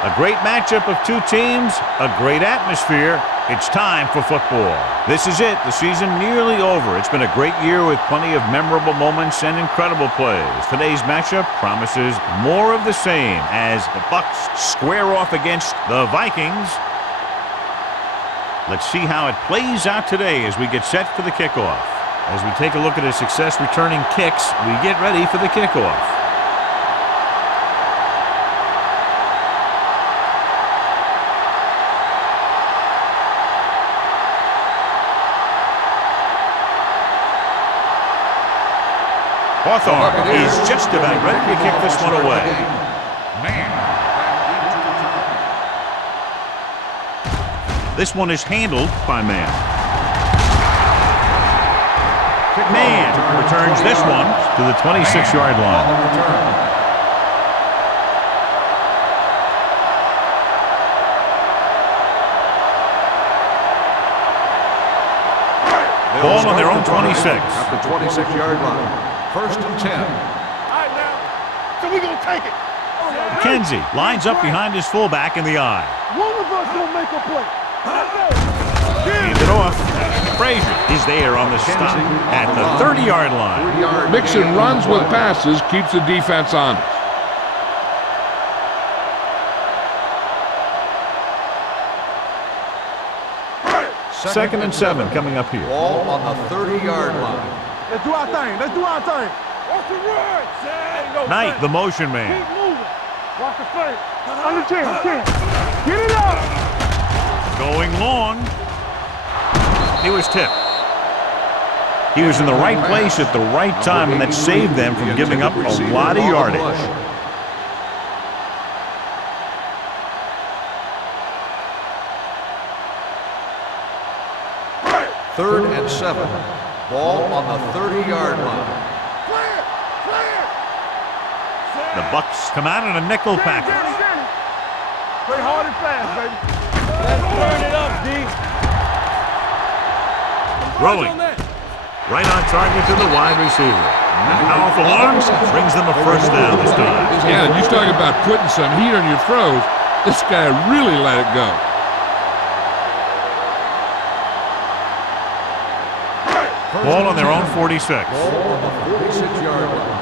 A great matchup of two teams, a great atmosphere. It's time for football. This is it, the season nearly over. It's been a great year with plenty of memorable moments and incredible plays. Today's matchup promises more of the same as the Bucs square off against the Vikings. Let's see how it plays out today as we get set for the kickoff. As we take a look at his success returning kicks, we get ready for the kickoff. Hawthorne is just about ready to kick this one away. This one is handled by Mann. Mann returns this one to the 26-yard line. Ball on their own 26. At the 26-yard line. First and 10. All right, now. So we gonna take it. McKenzie lines up behind his fullback in the eye. One of us gonna make a play. Hands it off. Frazier is there on the stop at the 30-yard line. Mixing runs with passes keeps the defense honest. Second and 7 coming up here. Ball on the 30-yard line. Let's do our thing. Let's do our thing. Watch the run, son. Knight, the motion man. Keep moving. Watch the play. Under 10. Get it up. Going long. He was tipped. He was in the right place at the right time, and that saved them from giving up a lot of yardage. Third and 7. Ball on the 30-yard line. Clear. The Bucs come out in a nickel package. Play hard and fast, baby. Let's turn it up, D. Throwing. Right on target to the wide receiver. Powerful arms brings them a first down this time. Yeah, and you talk about putting some heat on your throws. This guy really let it go. Ball on their own 46. Ball on the 46-yard line.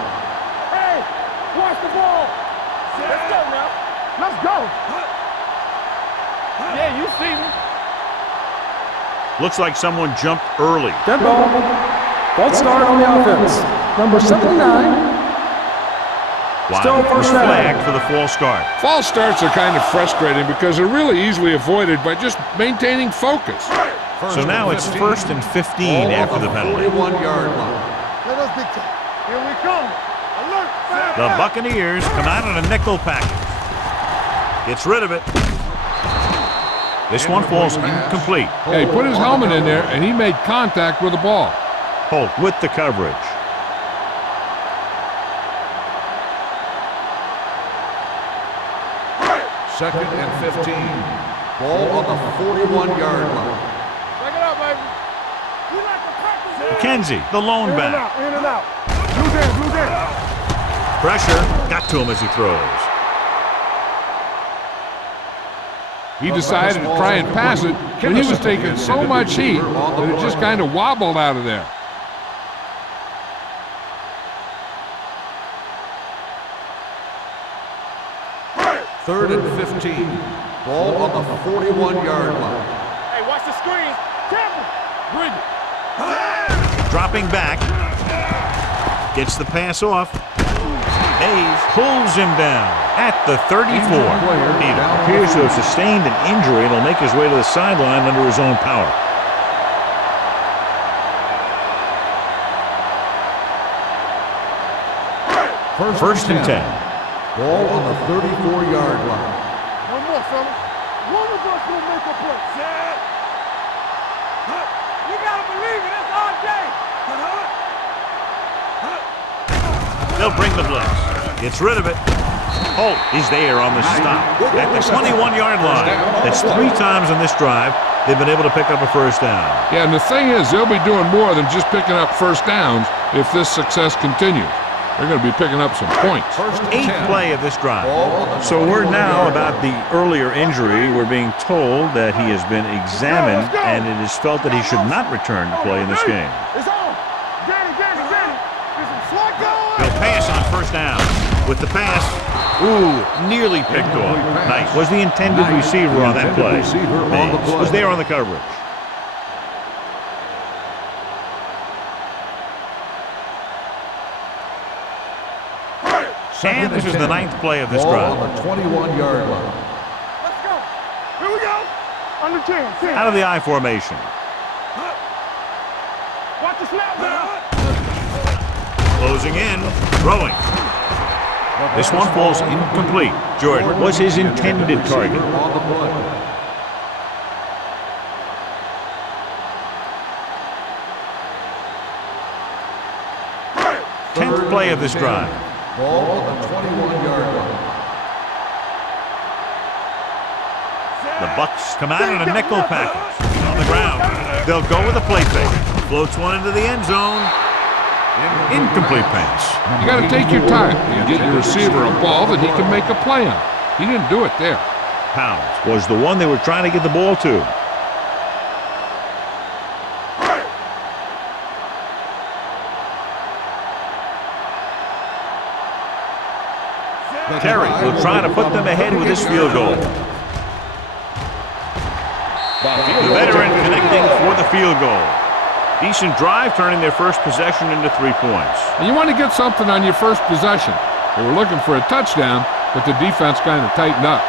Hey, watch the ball. Let's go now. Let's go. Yeah, you see me. Looks like someone jumped early. Dead ball. False start on the offense. Number 79. Still first down. Flag for the false start. False starts are kind of frustrating because they're really easily avoided by just maintaining focus. So now it's 1st and 15 after the penalty. 41-yard line. Let us dictate. Here we come. Alert. The Buccaneers come out in a nickel package. Gets rid of it. This one falls incomplete. Yeah, he put his helmet in there, and he made contact with the ball. Holt with the coverage. Second and 15. Ball on the 41-yard line. Break it up, baby. We like to practice. McKenzie, the lone back. In and out. Blue down. Pressure got to him as he throws. He decided to try and pass it, but he was taking so much heat that it just kind of wobbled out of there. Third and 15. Ball on the 41-yard line. Hey, watch the screen. Careful. Bridget. Dropping back. Gets the pass off. Hayes pulls him down at the 34. He appears to have sustained an injury and will make his way to the sideline under his own power. First and 10. Ball on the 34-yard line. One more, fellas. One of us will make a play. Set. You gotta believe it. It's RJ. They'll bring the blitz. Gets rid of it. Holt is there on the stop at the 21-yard line. That's 3 times on this drive they've been able to pick up a first down. Yeah, and the thing is, they'll be doing more than just picking up first downs if this success continues. They're going to be picking up some points. 8th play of this drive. So word now about the earlier injury. We're being told that he has been examined, and it is felt that he should not return to play in this game. It's on. Get it. There's some slack going. They'll pass on first down. With the pass, nearly picked off. Nice. Was the intended receiver on that play. Mays was there on the coverage. 2nd And this is the 9th play of this Ball drive. on the 21-yard line. Let's go. Here we go. Under 10. Out of the I formation. Watch the snap now. Closing in, throwing. This one falls incomplete. Jordan was his intended target. On the play. 10th play of this drive. Ball on the 21-yard line. The Bucks come out in a nickel package. On the ground. They'll go with a play fake. Floats one into the end zone. Incomplete pass. You got to take your time and get your receiver a ball that he can make a play on. He didn't do it there. Pounds was the one they were trying to get the ball to. Terry will try to put them ahead with this field goal. The veteran connecting for the field goal. Decent drive, turning their first possession into 3 points. And you want to get something on your first possession. They were looking for a touchdown, but the defense kind of tightened up.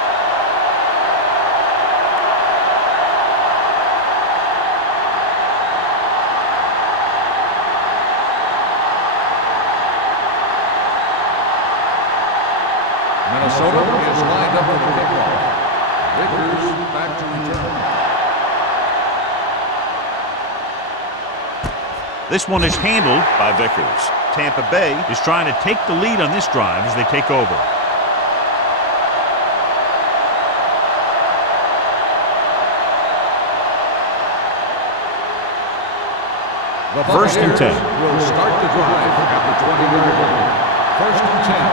Minnesota is lined up for the kickoff. Vickers back to return. This one is handled by Vickers. Tampa Bay is trying to take the lead on this drive as they take over. The First and 10. Will start the drive at the 20-yard line. First and 10.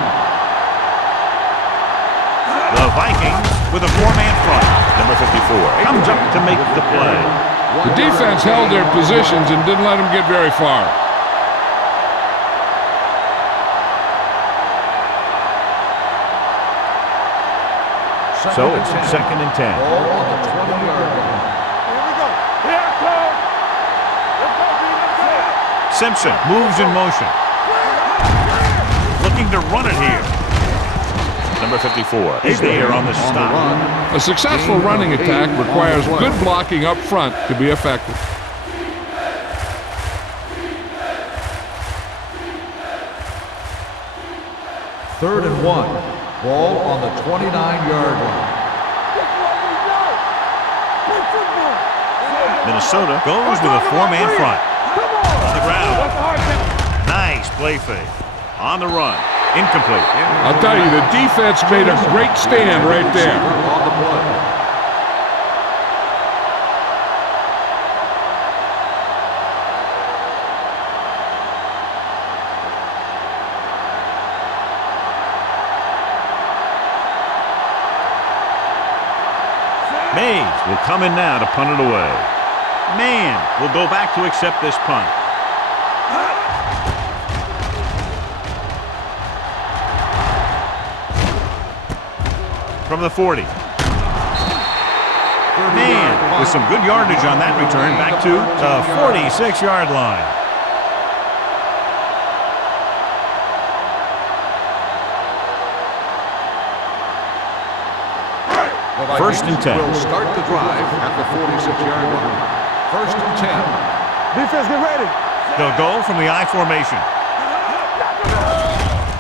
The Vikings with a 4-man front. Number 54 comes up to make the play. The defense held their positions and didn't let them get very far. So it's 2nd and 10. Ball on the 20-yard line. Here we go. Here it comes. Let's go, B. Let's go. Simpson moves in motion. Looking to run it here. Number 54 is there on the stop. A successful running attack requires good blocking up front to be effective. Third and 1. Ball on the 29-yard line. This is what we know. Play football. Minnesota goes with a 4-man front. Come on. On the ground. That's a hard thing. Nice play fake. On the run. Incomplete. I'll tell you, the defense made a great stand right there. On the play. Mays will come in now to punt it away. Mann will go back to accept this punt. From the 40. Mann with some good yardage on that return back to the 46-yard line. First and 10. Will start the drive at the 46-yard line. First and 10. Defense, get ready. They'll go from the I formation.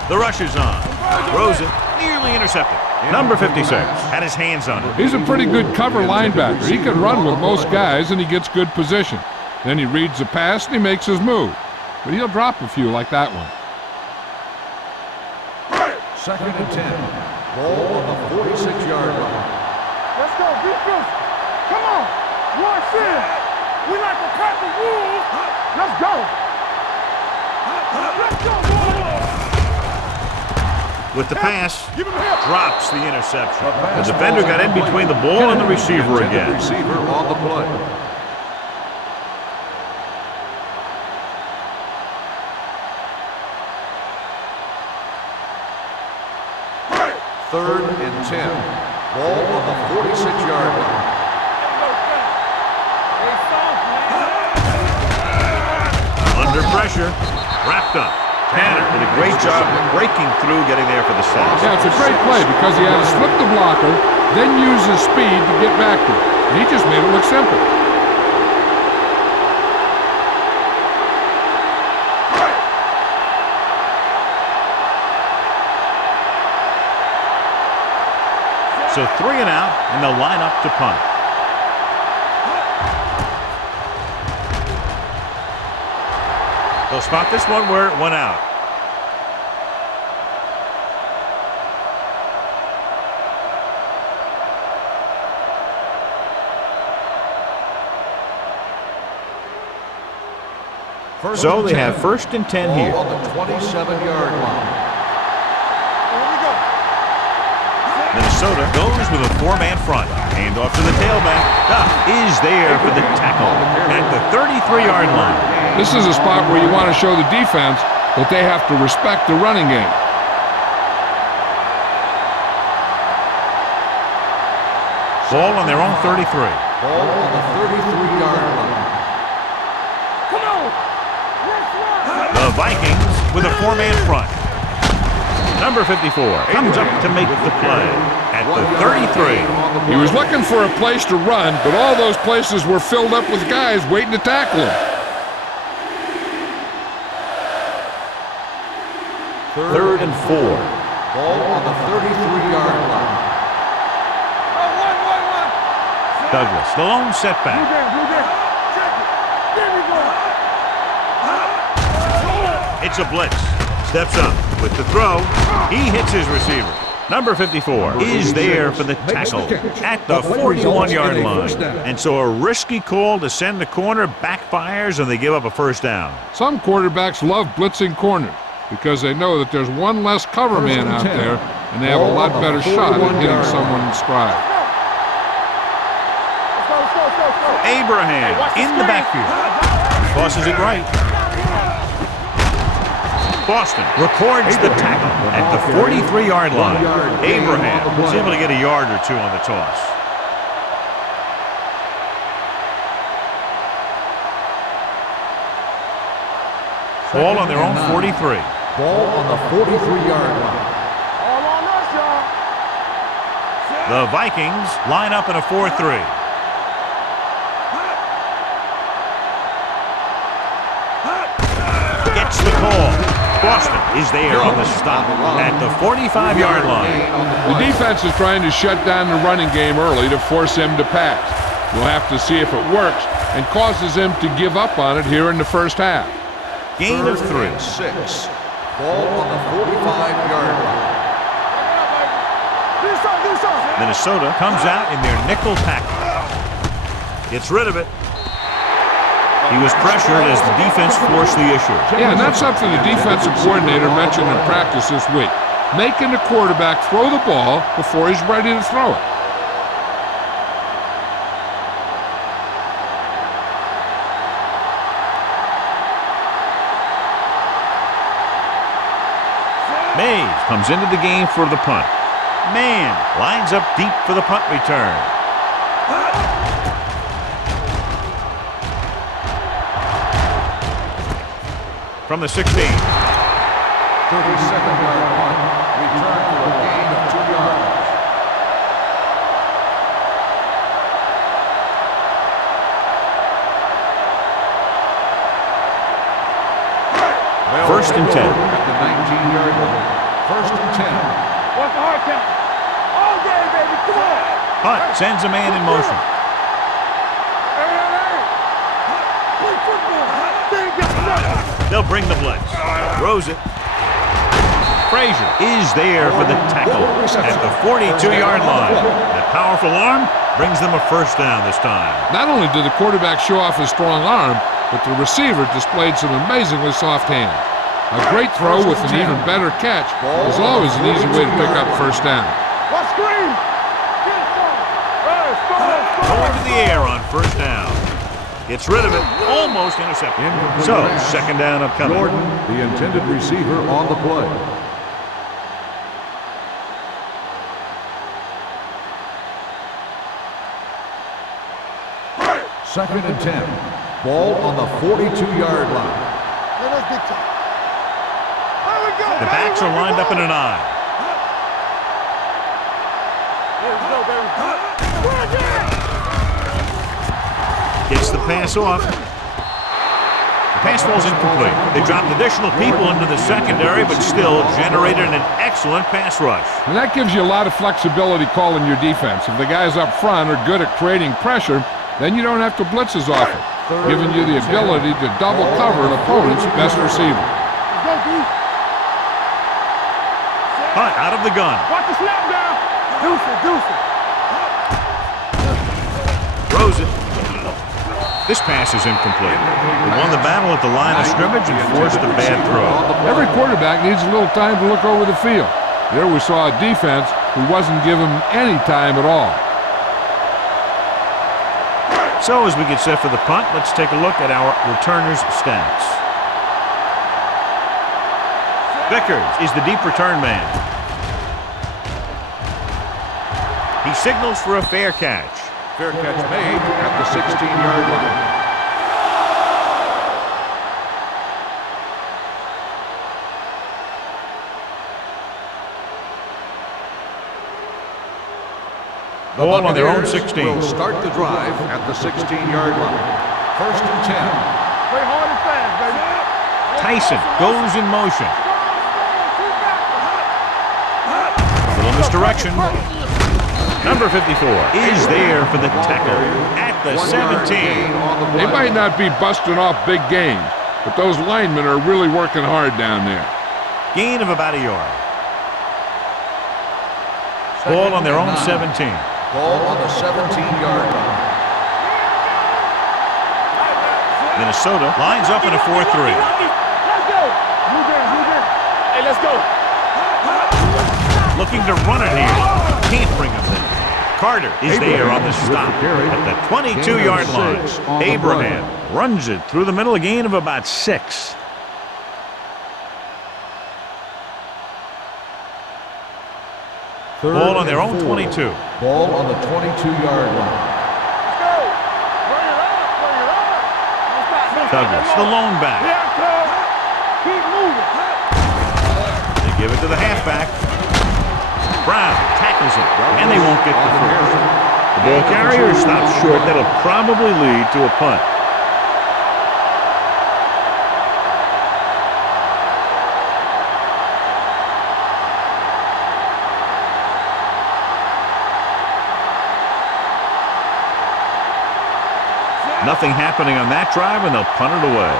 The rush is on. Throws it nearly intercepted. Number 56 had his hands on it. He's a pretty good cover linebacker. He can run with most guys, and he gets good position. Then he reads the pass, and he makes his move. But he'll drop a few like that one. 2nd and 10. Ball on the 46-yard line. Let's go, defense. Come on. Rush in. We like to crack the rules. Let's go. Let's go, boys. With the pass, drops the interception. The defender got in between the ball and the receiver again. Receiver on the play. Third and 10. Ball on the 46-yard line. Under pressure, wrapped up. Tanner did a great job of breaking through, getting there for the sack. Yeah, it's a great play because he had to slip the blocker, then use his speed to get back to it. And he just made it look simple. So 3 and out, and they'll line up to punt. They'll spot this one where it went out. So they have 1st and 10 here. On the 27-yard line. Minnesota goes with a 4-man front. Hand off to the tailback. Duff is there for the tackle at the 33-yard line. This is a spot where you want to show the defense that they have to respect the running game. Ball on their own 33. Ball on the 33-yard line. Come on. The Vikings with a 4-man front. Number 54 comes up to make the play at the 33. He was looking for a place to run, but all those places were filled up with guys waiting to tackle him. Third and 4. Ball on the 33-yard line. Douglas, the lone setback. Blue down. Check it. There we go. It's a blitz. Steps up with the throw. He hits his receiver. Number 54 is there for the tackle at the 41-yard line. And so a risky call to send the corner backfires, and they give up a first down. Some quarterbacks love blitzing corners because they know that there's one less cover man out there, and they have a lot better shot at hitting someone in stride. Abraham in the backfield. Tosses it right. Boston records the tackle at the 43-yard line. Abraham was able to get a yard or two on the toss. Ball on their own 43. Ball on the 43-yard line. All on us, y'all. The Vikings line up in a 4-3. Gets the call. Boston is there on the stop at the 45-yard line. The defense is trying to shut down the running game early to force him to pass. We'll have to see if it works and causes him to give up on it here in the first half. Gain of 3. 6. Ball on the 45-yard line. Minnesota comes out in their nickel tackle. Gets rid of it. He was pressured as the defense forced the issue. Yeah, and that's something the defensive coordinator mentioned in practice this week. Making the quarterback throw the ball before he's ready to throw it. Mays comes into the game for the punt. Mann lines up deep for the punt return. From the 16. 32nd-yard punt. Return for a gain of 2 yards. First and 10. At the 19-yard line. 1st and 10. What's the hard count? All day, baby. Come on. Hunt sends a man in motion. Play football. They ain't got nothing. They'll bring the blitz. Throws it. Frazier is there for the tackle at the 42-yard line. That powerful arm brings them a first down this time. Not only did the quarterback show off his strong arm, but the receiver displayed some amazingly soft hands. A great throw with an even better catch is always an easy way to pick up first down. What screen? Get it from. Hey, Going to the air on first down. Gets rid of it. Almost intercepted. So, second down upcoming. Jordan, the intended receiver on the play. Second and 10. Ball on the 42-yard line. That's big time. There we go. The backs are lined up in an eye. There we go, baby. Gets the pass off. The pass falls incomplete. They dropped additional people into the secondary, but still generated an excellent pass rush. And that gives you a lot of flexibility calling your defense. If the guys up front are good at creating pressure, then you don't have to blitz as often, giving you the ability to double cover an opponent's best receiver. Let's go, D. Hunt out of the gun. Watch the snap down. Deuce it. Throws it. This pass is incomplete. He won the battle at the line of scrimmage and forced a bad throw. Every quarterback needs a little time to look over the field. There we saw a defense who wasn't given any time at all. So as we get set for the punt, let's take a look at our returners' stats. Vickers is the deep return man. He signals for a fair catch. Fair catch made at the 16-yard line. The Ball on their own Buccaneers 16. will start the drive at the 16-yard line. First and 10. Play hard and fast, baby. Tyson goes in motion. A little misdirection. Number 54 is there for the tackle at the 17. They might not be busting off big gains, but those linemen are really working hard down there. Gain of about a yard. Ball on their own 17. Ball on the 17-yard line. Minnesota lines up in a 4-3. Let's go. Move in. Hey, let's go. Looking to run it here. Can't bring him there. Carter is there on the stop at the 22-yard line. Abraham runs it through the middle, a gain of about 6. Ball on their own 22. Ball on the 22-yard line. Let's go. Bring it up. Douglas, the lone back. Yeah, cuz. Keep moving. They give it to the halfback. Brown tackles it, and they won't get the first. The ball carrier stops short. That'll probably lead to a punt. Nothing happening on that drive, and they'll punt it away.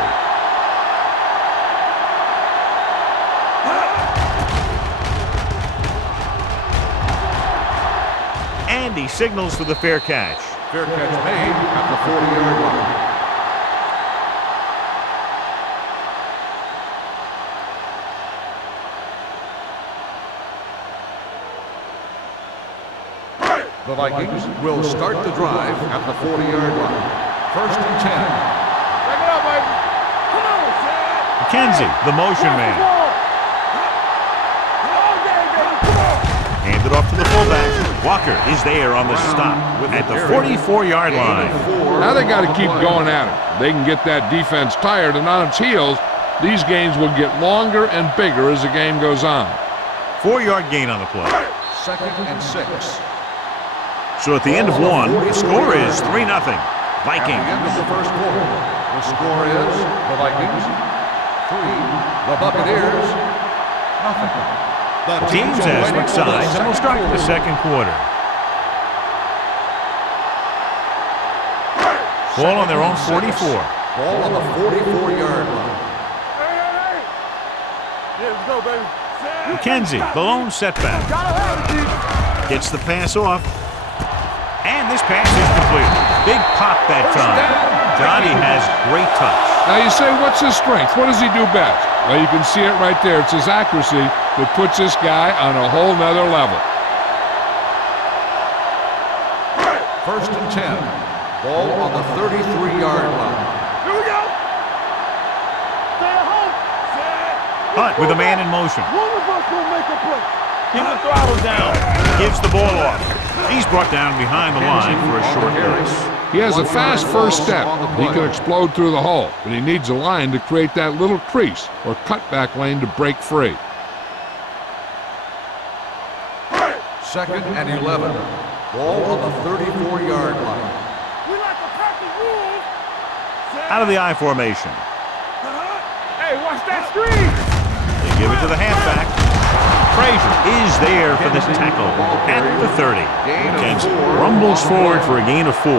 And he signals for the fair catch. Fair catch made at the 40-yard line. The Vikings will start the drive at the 40-yard line. First and 10. Back it up, baby. Come on, Chad. McKenzie, the motion man. All day, baby. Come on. Handed off to the fullback. Walker is there on the stop at the 44-yard line. Now they got to keep going at it. They can get that defense tired and on its heels. These games will get longer and bigger as the game goes on. 4-yard gain on the play. Second and 6. So at the end of one, the score is 3-0. At the Vikings. end of the first quarter, the score is the Vikings 3, the Buccaneers 0. Teams have switched sides, and we'll start the second quarter. Ball on their own 44. Ball on the 44-yard line. Hey. Yeah, let's go, baby. McKenzie, the lone setback. Gets the pass off. And this pass is completed. Big pop that time. Johnny has great touch. Now you say, what's his strength? What does he do best? Well, you can see it right there. It's his accuracy that puts this guy on a whole nother level. 1st and 10. Ball on the 33-yard line. Here we go. Stay at home. Hunt with a man in motion. One of us will make a play. Keep the throttle down. Gives the ball off. He's brought down behind the line for a short pass. He has a fast first step. He can explode through the hole, but he needs a line to create that little crease or cutback lane to break free. 2nd and 11. Ball on the 34-yard line. We like to practice rules. Out of the I formation. Hey, watch that screen. They give it to the halfback. Frazier is there for this tackle at the 30. McKenzie rumbles forward for a gain of 4.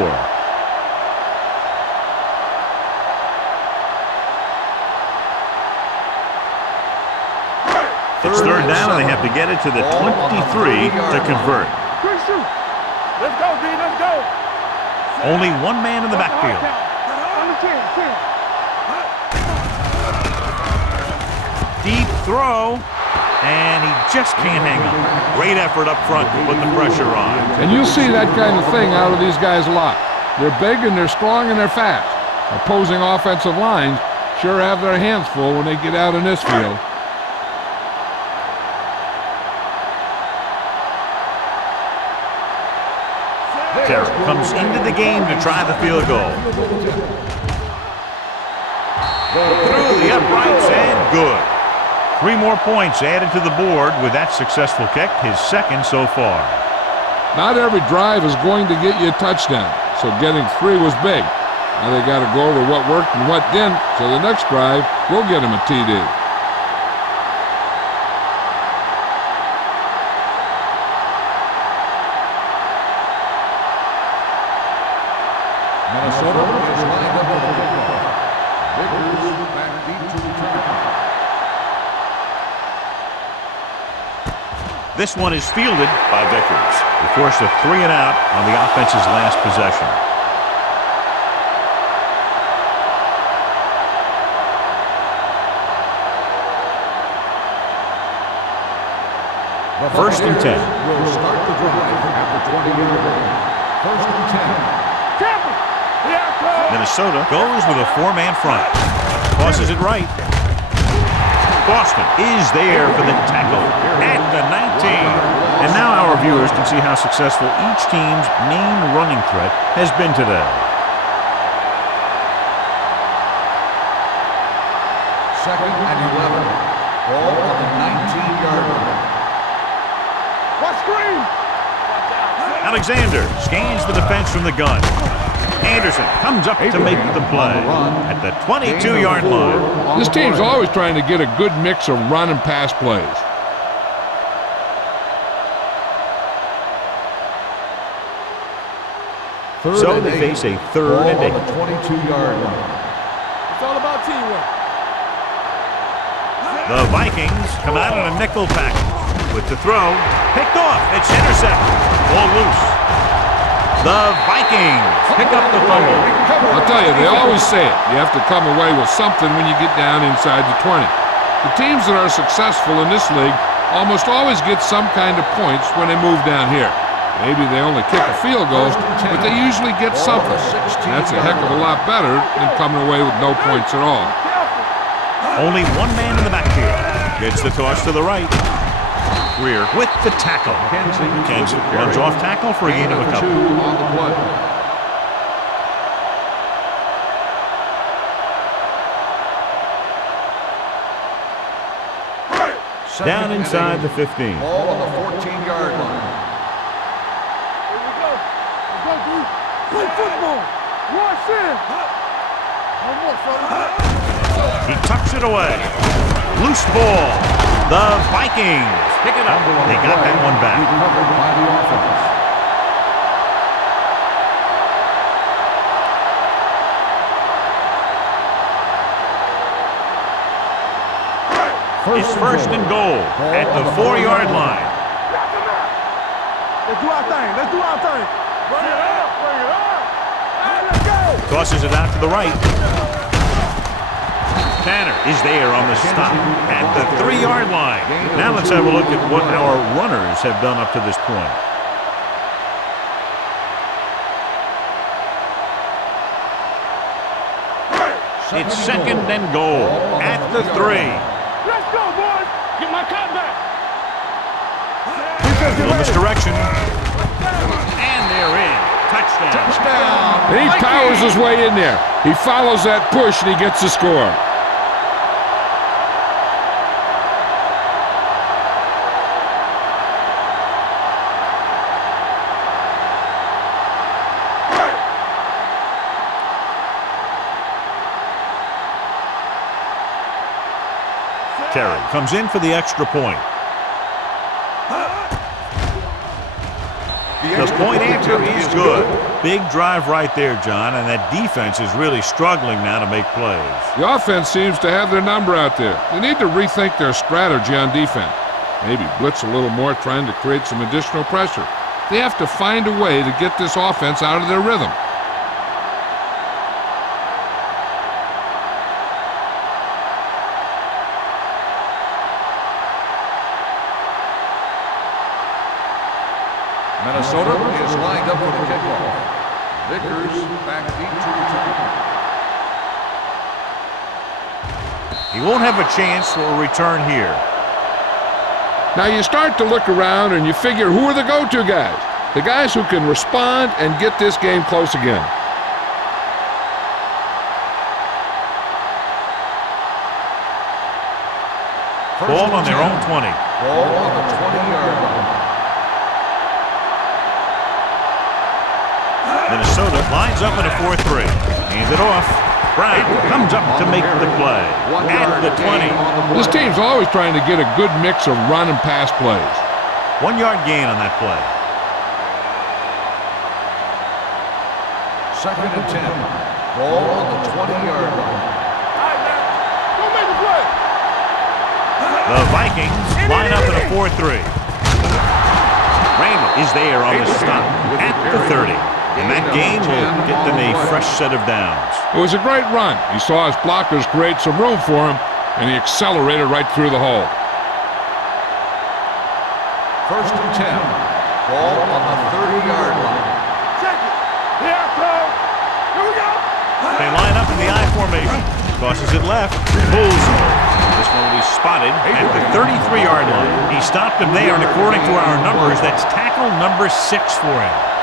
It's 3rd down, and they have to get it to the 23 to convert. Quick shoot. Let's go, D. Let's go. Only one man in the backfield. On the 10. Deep throw, and he just can't hang on. Great effort up front to put the pressure on. And you'll see that kind of thing out of these guys a lot. They're big and they're strong and they're fast. Opposing offensive lines sure have their hands full when they get out in this field. Terry comes into the game to try the field goal. Through the uprights and good. 3 more points added to the board with that successful kick, his 2nd so far. Not every drive is going to get you a touchdown, so getting 3 was big. Now they got to go over what worked and what didn't, so the next drive will get them a TD. Minnesota is lined up for the kickoff. Vickers back deep to return. This one is fielded by Vickers. They forced a 3 and out on the offense's last possession. The 1st and 10. Will start the drive at the 20-yard line. 1st and 10. Minnesota goes with a 4-man front. Tosses it right. Boston is there for the tackle at the 19. And now our viewers can see how successful each team's main running threat has been today. 2nd and 11. Ball on the 19-yard line. What screen? Alexander scans the defense from the gun. Anderson comes up to make the play at the 22-yard line. This team's always trying to get a good mix of run and pass plays. So they face a 3rd and 8. On the 22-yard line. It's all about teamwork. The Vikings come out in a nickel package. With the throw, picked off. It's intercepted. Ball loose. The Vikings pick up the fumble. I'll tell you, they always say it. You have to come away with something when you get down inside the 20. The teams that are successful in this league almost always get some kind of points when they move down here. Maybe they only kick a field goal, but they usually get something. That's a heck of a lot better than coming away with no points at all. Only one man in the backfield. Gets the toss to the right. Greer with the tackle. McKenzie runs off tackle for a gain of a couple. On the play. Down inside the 15. Ball on the 14-yard line. Here we go. Let's go, D. Play football. Rush in. One more, son. He tucks it away. Loose ball. The Vikings pick it up. They got that one back. Recovered by the offense. It's first and goal at the 4-yard line. Let's do our thing. Let's do our thing. Bring it up. Bring it up. Let's go. Tosses it out to the right. Tanner is there on the stop at the 3-yard line. Now let's have a look at what our runners have done up to this point. It's second and goal at the 3. Let's go, boys. Get my cut back. Little misdirection. And they're in. Touchdown. Touchdown. And he powers his way in there. He follows that push, and he gets the score. Terry comes in for the extra point. The point answer is good. Big drive right there, John, and that defense is really struggling now to make plays. The offense seems to have their number out there. They need to rethink their strategy on defense. Maybe blitz a little more, trying to create some additional pressure. They have to find a way to get this offense out of their rhythm. Minnesota is lined up for the kickoff. Vickers back deep to return. He won't have a chance for a return here. Now you start to look around and you figure, who are the go-to guys? The guys who can respond and get this game close again. Ball on their own 20. Ball on the 20-yard line. Minnesota lines up in a 4-3. Hand it off. Brown comes up to make the play at the 20. This team's always trying to get a good mix of run and pass plays. 1-yard gain on that play. Second and 10. Ball on the 20-yard line. All right, man. Go make the play. The Vikings line up in a 4-3. Randall is there on the stop at the 30. And that gain will get them a fresh set of downs. It was a great run. He saw his blockers create some room for him, and he accelerated right through the hole. First and 10. Ball on the 30-yard line. Check it. Here I come. Here we go. They line up in the I formation. Tosses it left. Pulls. This one will be spotted at the 33-yard line. He stopped him there, and according to our numbers, that's tackle number 6 for him.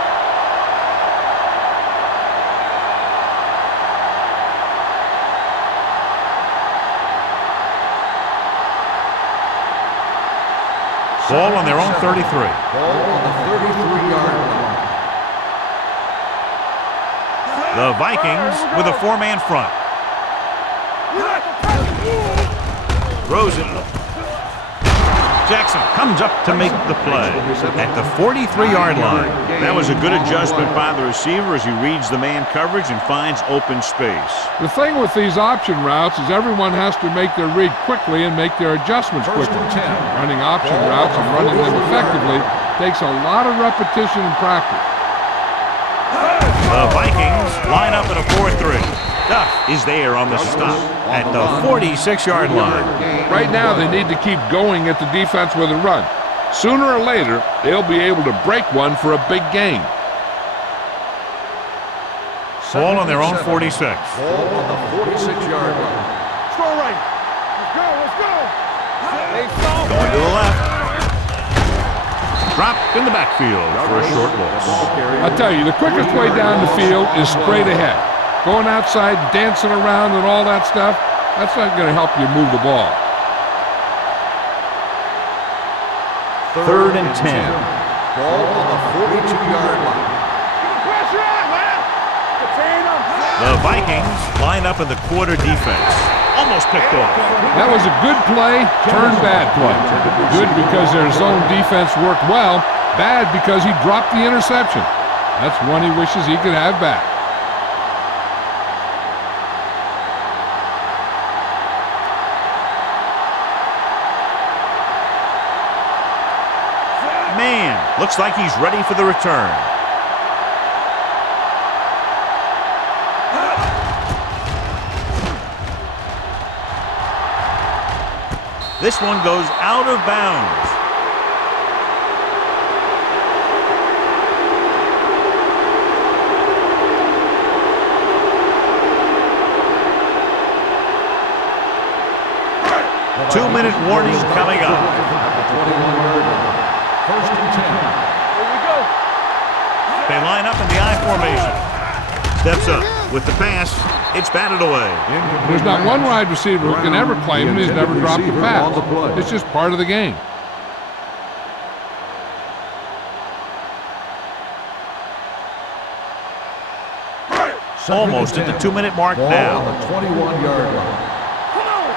Ball on their own 33. Ball on the 33-yard line. The Vikings with a 4-man front. We like to press the rules. Throws it. Jackson comes up to make the play at the 43-yard line. That was a good adjustment by the receiver as he reads the man coverage and finds open space. The thing with these option routes is everyone has to make their read quickly and make their adjustments First quickly. and 10. Running option routes and running them effectively takes a lot of repetition and practice. The Vikings line up in a 4-3. Duff is there on the stop at the 46-yard line. Right now, they need to keep going at the defense with a run. Sooner or later, they'll be able to break one for a big gain. Ball on their own 46. Ball on the 46-yard line. Let's go right. Let's go. Let's go. Going to the left. Dropped in the backfield for a short loss. I tell you, the quickest way down the field is straight ahead. Going outside, dancing around and all that stuff, that's not going to help you move the ball. Third and 10. Ball on the 42-yard line. Get the pressure out, man. Contain them. The Vikings line up in the quarter defense. almost picked off. That was a good play, turned bad play. Good because their zone defense worked well. Bad because he dropped the interception. That's one he wishes he could have back. Man, looks like he's ready for the return. This one goes out of bounds. Two-minute warning coming up. First and 10. Here we go. They line up in the I formation. Steps up with the pass. It's batted away. There's not one wide receiver who can ever claim he's never dropped a pass. It's just part of the game. Almost at the 2-minute mark now. On the 21-yard line. Come on.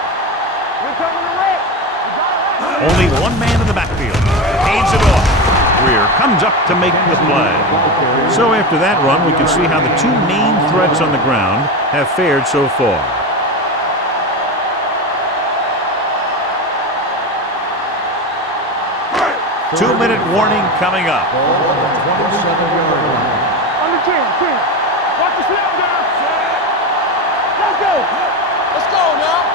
We're coming to wreck. Only one man in the backfield. Aids it off. Greer comes up to make the play. So after that run, we can see how the two main threats on the ground have fared so far. Two-minute warning coming up. Ball on the 27-yard line. Under 10. Watch the snap down. Let's go. Let's go now.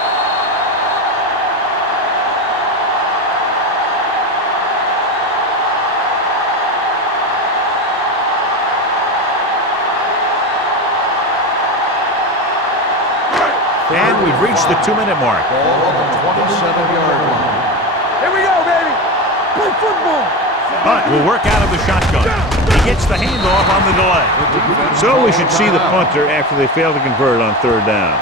And we've reached the 2-minute mark. Ball on the 27-yard line. Here we go, baby. Play football. But will work out of the shotgun. He gets the handoff on the delay. So we should see the punter after they fail to convert on third down.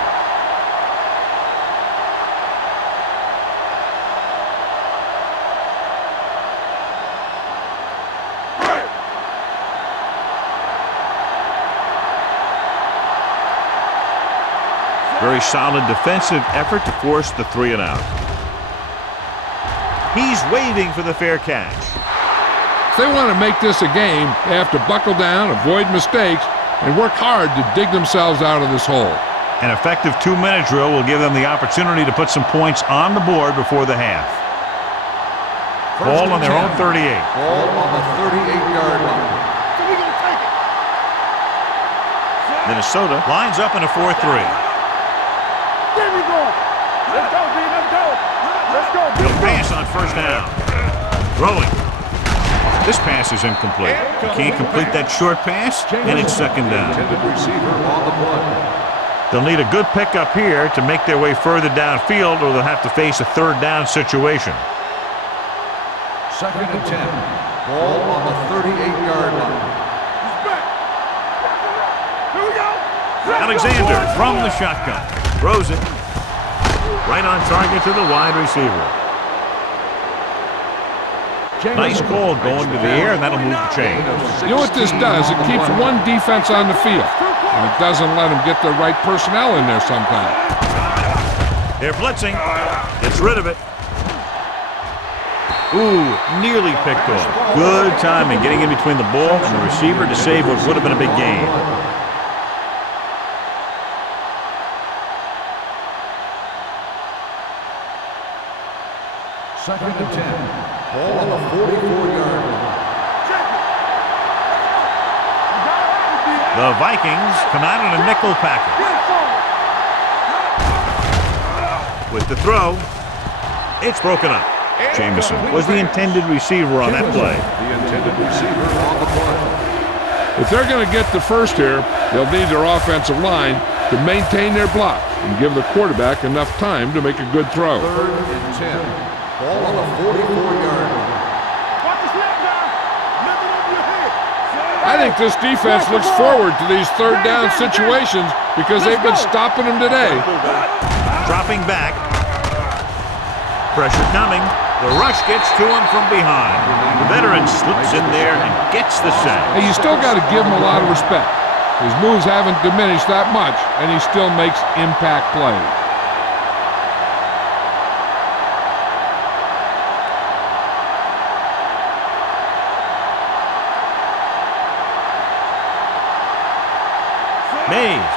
Very solid defensive effort to force the 3-and-out. He's waiting for the fair catch. If they want to make this a game, they have to buckle down, avoid mistakes, and work hard to dig themselves out of this hole. An effective 2-minute drill will give them the opportunity to put some points on the board before the half. Ball on their own 38. Ball on the 38-yard line. So we gonna take it. Minnesota lines up in a 4-3. There we go. Let's go, B. Let's go. Let's go, B. He'll pass on first down. Throwing. This pass is incomplete. He can't complete that short pass, and it's second down. Intended receiver on the play. They'll need a good pickup here to make their way further downfield, or they'll have to face a third down situation. Second and 10. Ball on the 38-yard line. He's back. Here we go. Alexander from the shotgun. Throws it. Right on target to the wide receiver. Nice call going to the air, and that'll move the chain. You know what this does? It keeps one defense on the field, and it doesn't let them get the right personnel in there sometimes. They're blitzing. Gets rid of it. Ooh, nearly picked off. Good timing, getting in between the ball and the receiver to save what would have been a big gain. Second and 10. Ball on the 44-yard line. The Vikings come out in a nickel package. With the throw, it's broken up. Jameson was the intended receiver on that play. The intended receiver on the play. If they're going to get the first here, they'll need their offensive line to maintain their block and give the quarterback enough time to make a good throw. Third and 10. Ball on the 44-yard line. Watch the snap down. Lift it over your head. I think this defense looks forward to these third down situations because they've been stopping them today. Dropping back. Pressure coming. The rush gets to him from behind. The veteran slips in there and gets the sack. Hey, you still got to give him a lot of respect. His moves haven't diminished that much, and he still makes impact plays.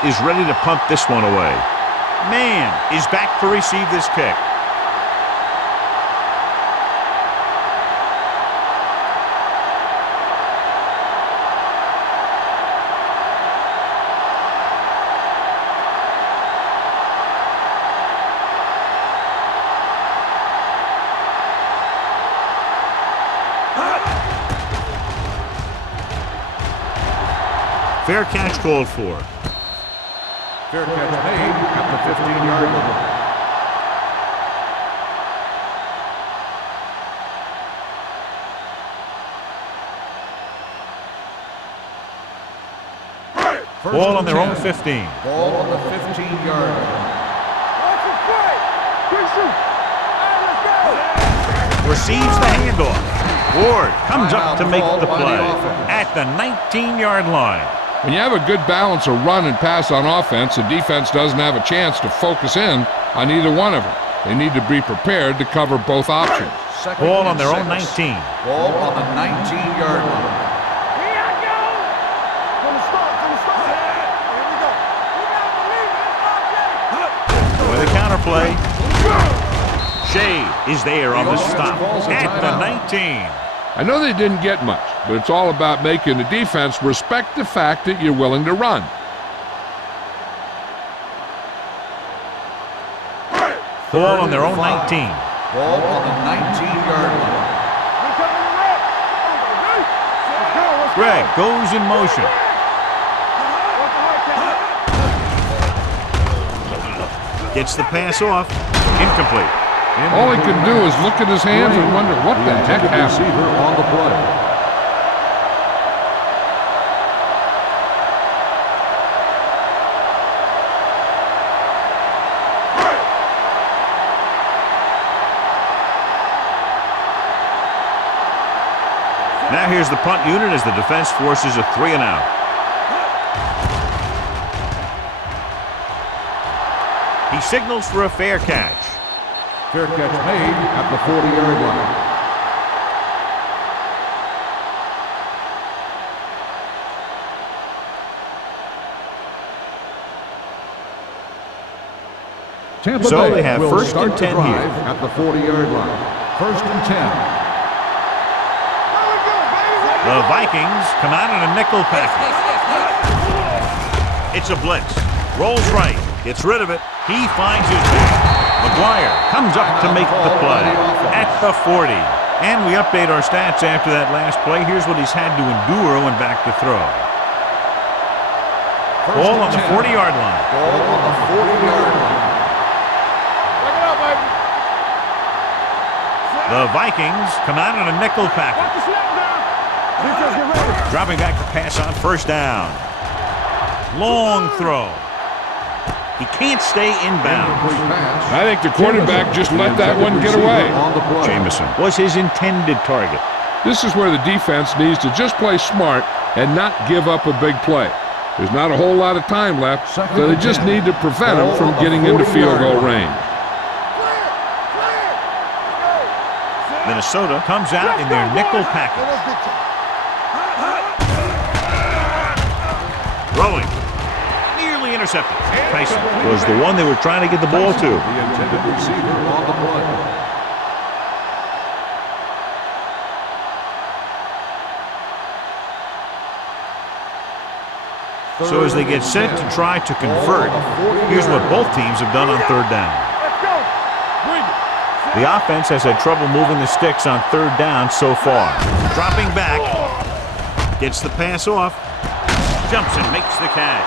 is ready to punt this one away. Man is back to receive this kick. Fair catch called for. Fair catch made at the 15-yard line. Ball on their own 15. Ball on the 15-yard line. Receives the handoff. Ward comes up to make the play at the 19-yard line. When you have a good balance of run and pass on offense, the defense doesn't have a chance to focus in on either one of them. They need to be prepared to cover both options. Ball on their own 19. Ball on the 19-yard line. Here I go. From the start. Here we go. You gotta believe it. With a counterplay. Shea is there on the stop at the 19. I know they didn't get much, but it's all about making the defense respect the fact that you're willing to run. Ball on their own 19. Ball on the 19-yard line. Greg goes in motion. Gets the pass off. Incomplete. All he can do is look at his hands and wonder what the heck happened. Receiver on the play. Now here's the punt unit as the defense forces a 3-and-out. He signals for a fair catch. Fair catch made at the 40-yard line. Tampa So Bay they have will first start and 10 the here. drive at the 40-yard line. First and 10. The Vikings come out in a nickel package. It's a blitz. Rolls right. Gets rid of it. He finds his man. McGuire comes up to make the play at the 40. And we update our stats after that last play. Here's what he's had to endure when back to throw. Ball on the 40-yard line. Ball on the 40-yard line. The Vikings come out in a nickel package. Dropping back to pass on first down. Long throw. He can't stay inbounds. I think the quarterback just let that one get away. Jameson was his intended target. This is where the defense needs to just play smart and not give up a big play. There's not a whole lot of time left, so they just need to prevent him from getting into field goal range. Minnesota comes out in their nickel package. Throwing. Nearly intercepted. Tyson was the one they were trying to get the ball to. The intended receiver on the play. So as they get set to try to convert, here's what both teams have done on third down. The offense has had trouble moving the sticks on third down so far. Dropping back. Gets the pass off. Jumps and makes the catch.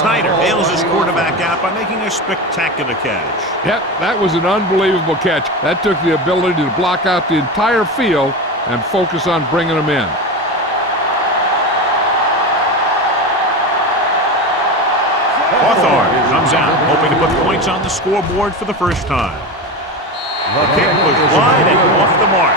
Snyder bails his quarterback out by making a spectacular catch. Yep, that was an unbelievable catch. That took the ability to block out the entire field and focus on bringing them in. Hawthorne comes out, hoping to put points on the scoreboard for the first time. The kick was wide and off the mark.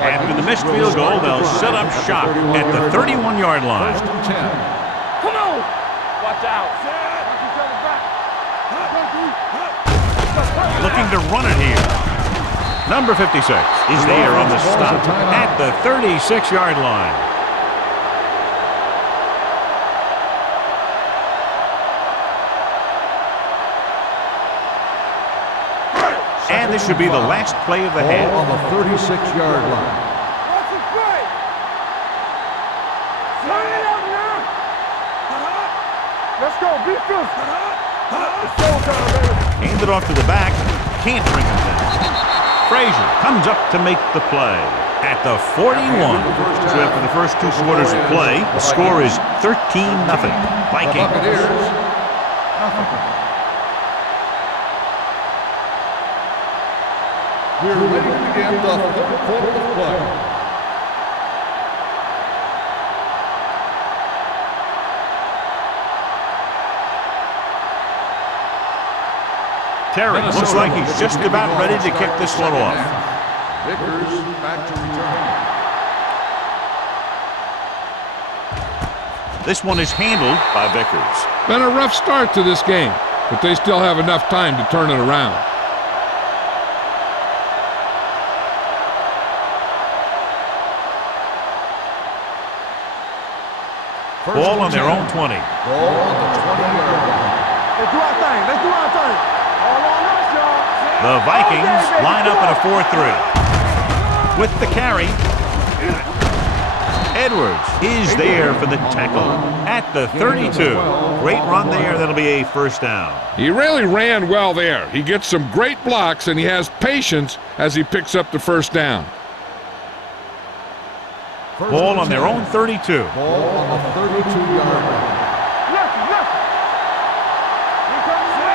After the missed field goal, they'll set up shop at the 31-yard line. First and 10. Come on! Watch out! Looking to run it here. Number 56 is there on the stop at the 36-yard line. And this should be the last play of the half. On the 36-yard line. What's the play? Turn it up now. Let's go. Be physical. It's showtime, baby. Hand it off to the back. Can't bring him down. Frazier comes up to make the play at the 41. So after the first 2 quarters of play, the score is 13-0. Vikings. Buccaneers, nothing. We're ready to begin the third quarter of play. Terry looks like he's just about ready to kick this one off. Vickers back to return. This one is handled by Vickers. Been a rough start to this game, but they still have enough time to turn it around. Ball on their own 20. Ball on the 20-yard line. Let's do our thing. Let's do our thing. All on us, y'all. The Vikings line up in a 4-3. With the carry, Edwards is there for the tackle at the 32. Great run there. That'll be a first down. He really ran well there. He gets some great blocks, and he has patience as he picks up the first down. Ball on their own 32. Ball on the 32-yard line.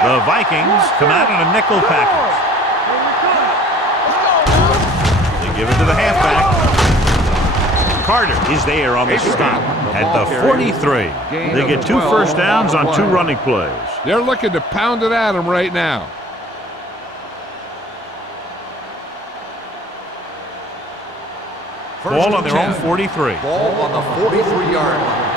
The Vikings come out in a nickel package. They give it to the halfback. Carter is there on the stop at the 43. They get 2 first downs on 2 running plays. They're looking to pound it at him right now. Ball on their own 43. Ball on the 43-yard line.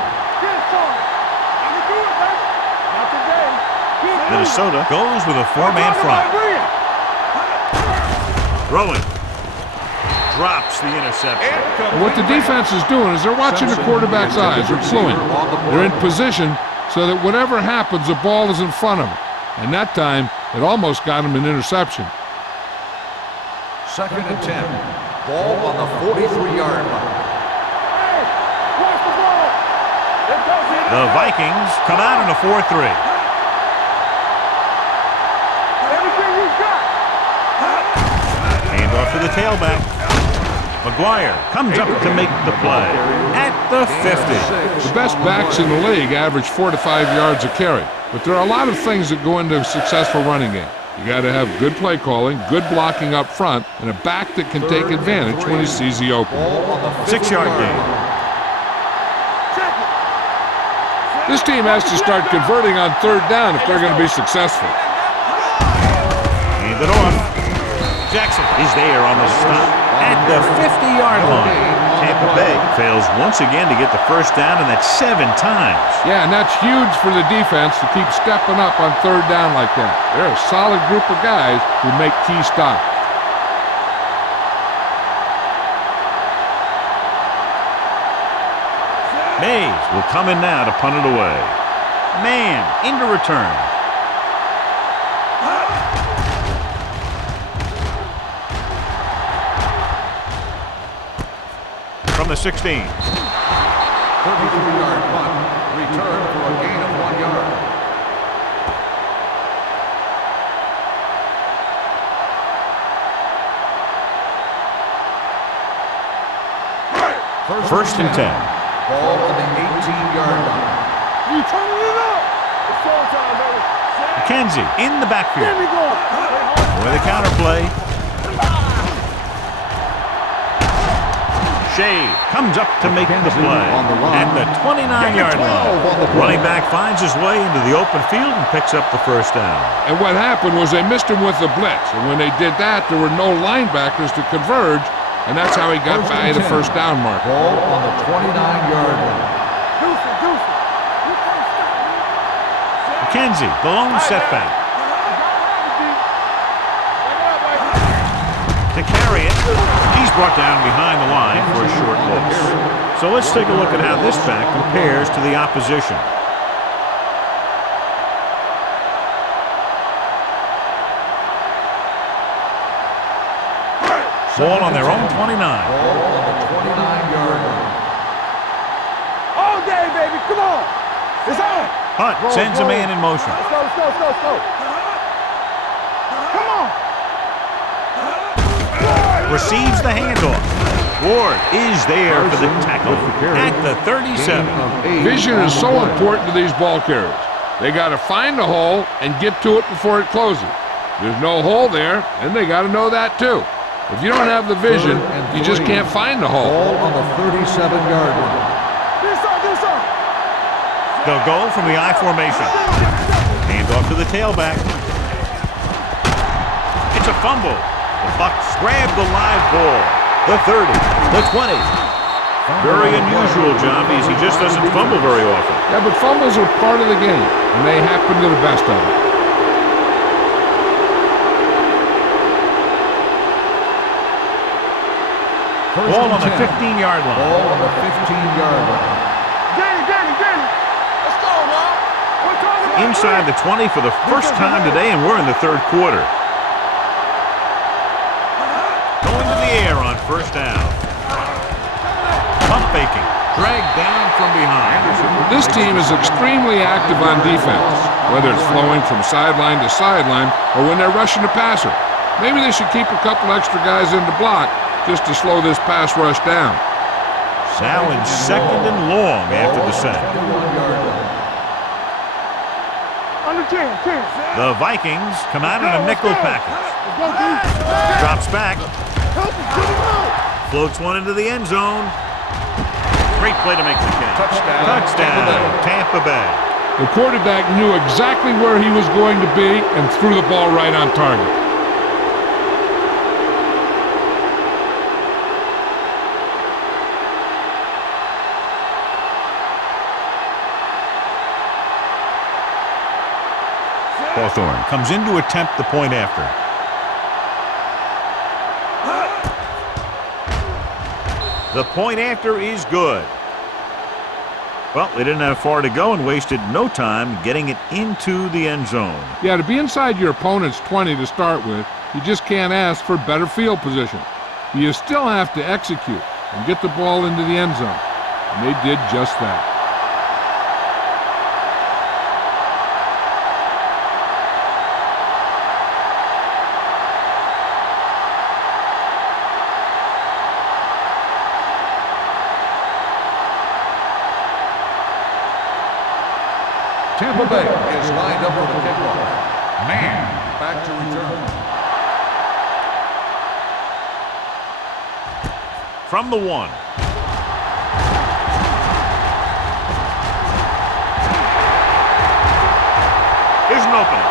Minnesota goes with a 4-man front. Throwing. Drops the interception. And what the defense is doing is they're watching the quarterback's eyes. They're cluing. They're in position so that whatever happens, the ball is in front of them. And that time, it almost got him an interception. 2nd and 10. Ball on the 43-yard line. The Vikings come out in a 4-3. Hand off to the tailback. McGuire comes up to make the play at the 50. The best backs in the league average 4 to 5 yards a carry. But there are a lot of things that go into a successful running game. You got to have good play calling, good blocking up front, and a back that can take advantage when he sees the open. 6-yard gain. This team has to start converting on 3rd down if they're going to be successful. Hand it off. Jackson is there on the stop at the 50-yard line. Tampa Bay fails once again to get the first down, and that's 7 times. Yeah, and that's huge for the defense to keep stepping up on 3rd down like that. They're a solid group of guys who make key stops. Mays will come in now to punt it away. Man into return. From the 16. 33-yard punt. Return for a gain of 1 yard. First and 10. Ball on the 18-yard line. You turning it up. It's showtime, baby. McKenzie in the backfield. There we go. With a counterplay. Shea comes up to make the play at the 29-yard line. Running back finds his way into the open field and picks up the first down. And what happened was they missed him with the blitz. And when they did that, there were no linebackers to converge, and that's how he got by the first down mark. Ball on the 29-yard line. McKenzie, the lone setback. to carry it. He's brought down behind the line for a short loss. So let's take a look at how this back compares to the opposition. Ball on their own 29. Ball on the 29-yard line. All day, baby. Come on. It's on. Hunt sends a man in motion. Let's go, let's go, let's go, let's go. Come on. Receives the handoff. Ward is there for the tackle at the 37. Vision is so important to these ball carriers. They got to find the hole and get to it before it closes. There's no hole there, and they got to know that too. If you don't have the vision, you just can't find the hole. Ball on the 37-yard line. Do something. They'll go from the I formation. Hand off to the tailback. It's a fumble. The Bucs grab the live ball. The 30, the 20. Very unusual, John, because he just doesn't fumble very often. Yeah, but fumbles are part of the game, and they happen to the best of them. Ball on the 15-yard line. Ball on the 15-yard line. Danny. Let's go, man. We're talking about Inside the 20 for the first time today, and we're in the third quarter. Going to the air on first down. Pump faking. Dragged down from behind. This team is extremely active on defense, whether it's flowing from sideline to sideline or when they're rushing the passer. Maybe they should keep a couple extra guys in the block just to slow this pass rush down. Now in second and long after the set. under 10. The Vikings come out in a nickel package. Drops back. Floats one into the end zone. Great play to make the catch. Touchdown, Tampa Bay. The quarterback knew exactly where he was going to be and threw the ball right on target. Hawthorne comes in to attempt the point after. The point after is good. Well, they didn't have far to go and wasted no time getting it into the end zone. Yeah, to be inside your opponent's 20 to start with, you just can't ask for better field position. You still have to execute and get the ball into the end zone. And they did just that. Tampa Bay is lined up for the kickoff. Man, back to return. From the 1. Here's an opening.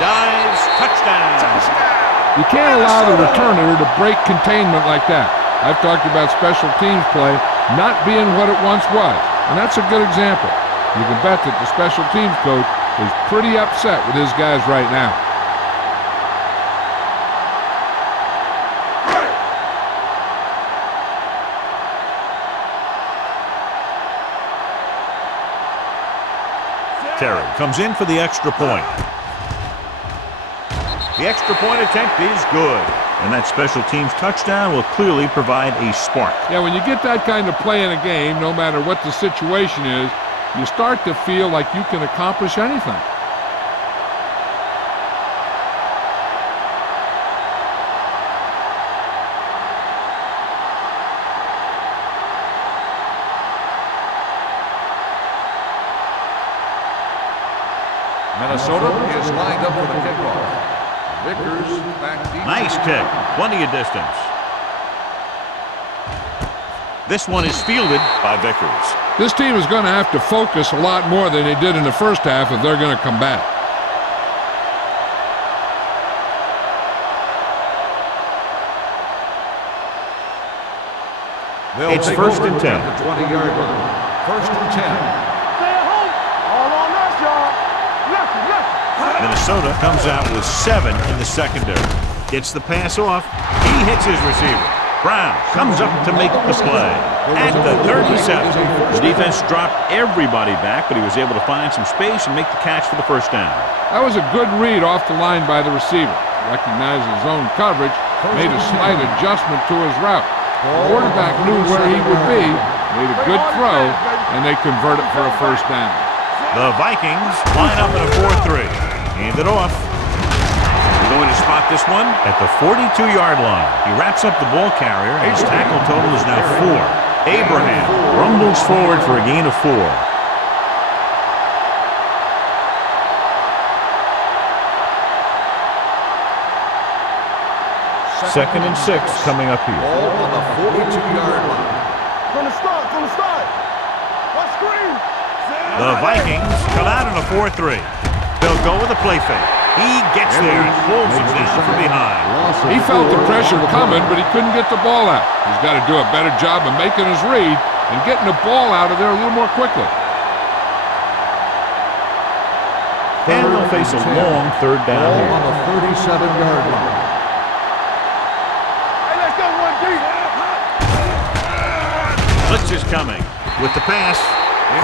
Dives, touchdown. You can't allow the returner to break containment like that. I've talked about special teams play not being what it once was. And that's a good example. You can bet that the special teams coach is pretty upset with his guys right now. Terry comes in for the extra point. The extra point attempt is good. And that special teams touchdown will clearly provide a spark. Yeah, when you get that kind of play in a game, no matter what the situation is, you start to feel like you can accomplish anything. Minnesota is lined up for the kickoff. Vickers back deep. Nice kick. Plenty of distance. This one is fielded by Vickers. This team is going to have to focus a lot more than they did in the first half if they're going to come back. It's first and 10. At the 20-yard line. First and 10. Stay at home. All on us, y'all. Lucky. Then a Minnesota comes out with 7 in the secondary. Gets the pass off. He hits his receiver. Brown comes up to make the play at the 37. The defense dropped everybody back, but he was able to find some space and make the catch for the first down. That was a good read off the line by the receiver. Recognized his own coverage, made a slight adjustment to his route. The quarterback knew where he would be, made a good throw, and they convert it for a first down. The Vikings line up in a 4-3. Hand it off. They're going to spot this one at the 42-yard line. He wraps up the ball carrier, and his tackle total is now 4. Abraham rumbles forward for a gain of 4. Second and 6 coming up here. Ball on the 42-yard line. From the start. What screen? The Vikings come out in a 4-3. They'll go with a play fake. He gets there and pulls him down from behind. He felt the pressure coming, but he couldn't get the ball out. He's got to do a better job of making his read and getting the ball out of there a little more quickly. And they'll face a long third down Ball here. on the 37-yard line. Hey, let's go one deep. Blitz is coming with the pass.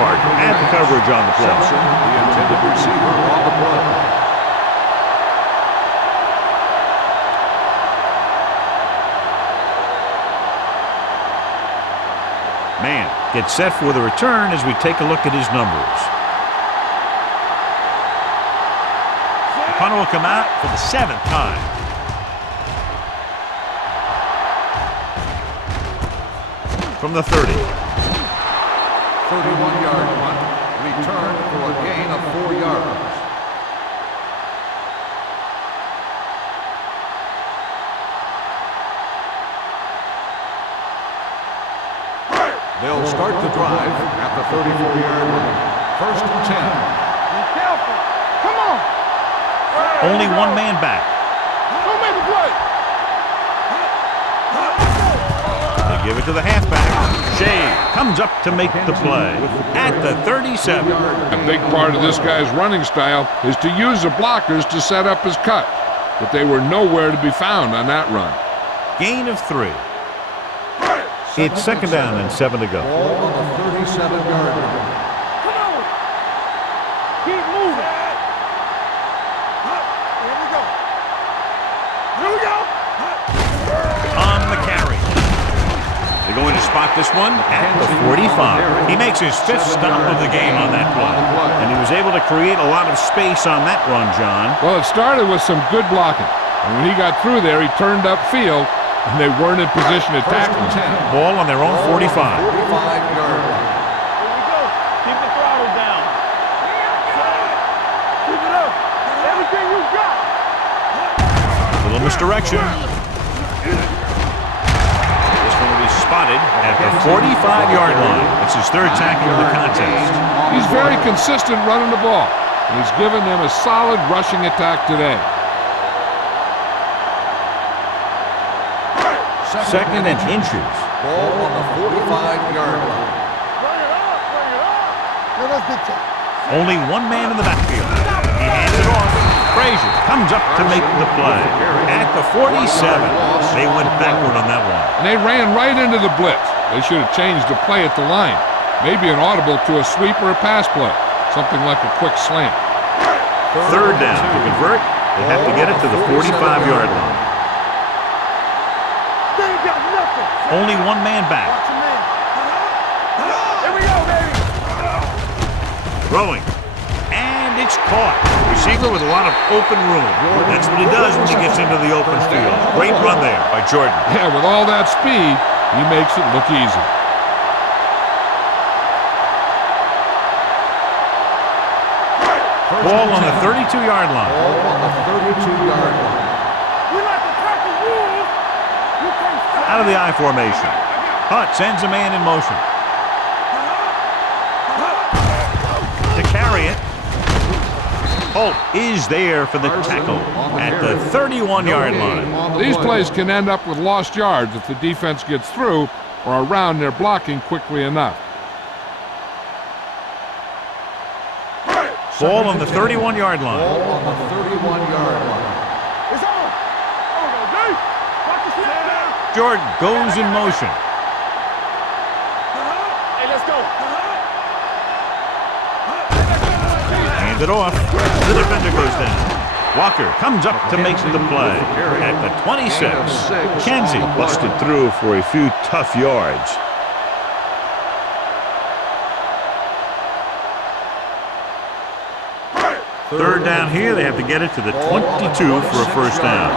Carter had the coverage on the play. The intended receiver on the play. Man gets set for the return as we take a look at his numbers. The punter will come out for the 7th time. From the 30. 31-yard punt, return for a gain of 4 yards. They'll start the drive at the 34-yard line. First and 10. Be careful. Come on. Only one man back. Don't make a play. They give it to the halfback. Shea comes up to make the play at the 37. A big part of this guy's running style is to use the blockers to set up his cut, but they were nowhere to be found on that run. Gain of 3. It's second down and 7 to go. Ball on the 37-yard line. Come on. Keep moving. Here we go. On the carry. They're going to spot this one at the 45. He makes his 5th stop of the game on that play. And he was able to create a lot of space on that run, John. Well, it started with some good blocking, and when he got through there, he turned upfield, and they weren't in position to tackle him. Ball on their own 45. 45-yard line. Here we go. Keep the throttle down. Keep it up. Everything you got. Little misdirection. This one will be spotted at the 45-yard line. It's his 3rd tackle of the contest. He's very consistent running the ball, and he's given them a solid rushing attack today. Second and inches. Ball on the 45-yard line. Bring it up. Now let's get to it. Only one man in the backfield. He hands it off. Frazier comes up to make the play at the 47. They went backward on that one. And they ran right into the blitz. They should have changed the play at the line. Maybe an audible to a sweep or a pass play. Something like a quick slant. Third down. To convert, they have to get it to the 45-yard line. They ain't got nothing. Only one man back. Watch your man. Here we go, baby. Throwing. And it's caught. Receiver with a lot of open room. That's what he does when he gets into the open field. Great run there by Jordan. Yeah, with all that speed, he makes it look easy. Ball on the 32-yard line. Ball on the 32-yard line. We like to tackle rules. You can't stop. Out of the I formation. Hunt sends a man in motion. To carry it. Holt is there for the tackle at the 31-yard line. These plays can end up with lost yards if the defense gets through or around their blocking quickly enough. Ball on the 31-yard line. Ball on the 31-yard line. It's on. Oh, no, Dave. Watch the snap now. Jordan goes in motion. Hey, let's go. Hand it off. The defender goes down. Walker comes up to make the play at the 26. Kenzie busted through for a few tough yards. Third down here. They have to get it to the 22 for a first down.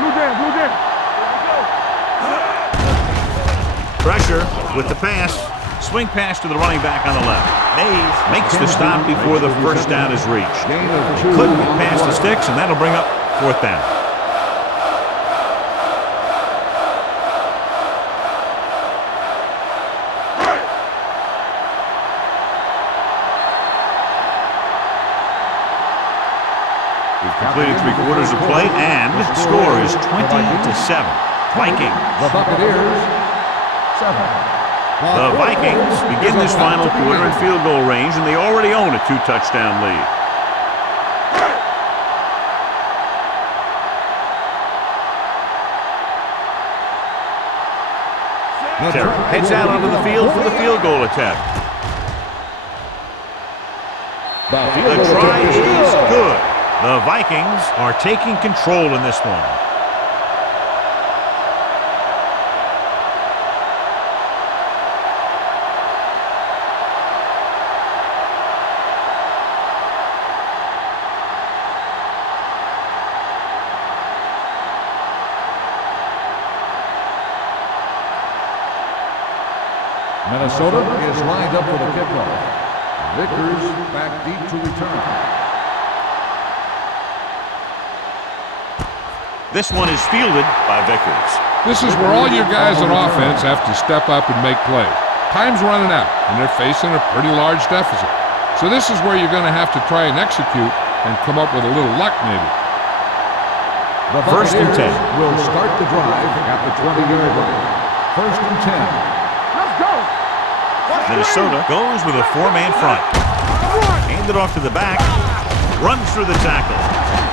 Blue down, blue down. Pressure with the pass. Swing pass to the running back on the left. Mays makes the stop before the first down is reached. Couldn't get past the sticks, and that'll bring up fourth down. We've completed 3 quarters of play, and the score is 20-7. Vikings. The Buccaneers, 7. The Vikings begin this final quarter in field goal range, and they already own a 2-touchdown lead. Terry heads out onto the field for the field goal attempt. The try is good. The Vikings are taking control in this one. Minnesota is lined up for the kickoff. Vickers back deep to return. This one is fielded by Vickers. This is where all your guys on offense have to step up and make plays. Time's running out, and they're facing a pretty large deficit. So this is where you're going to have to try and execute and come up with a little luck maybe. The First and 10. will start the drive at the 20-yard line. First and 10. Let's go. Minnesota goes with a 4-man front. Hand it off to the back. Runs through the tackle.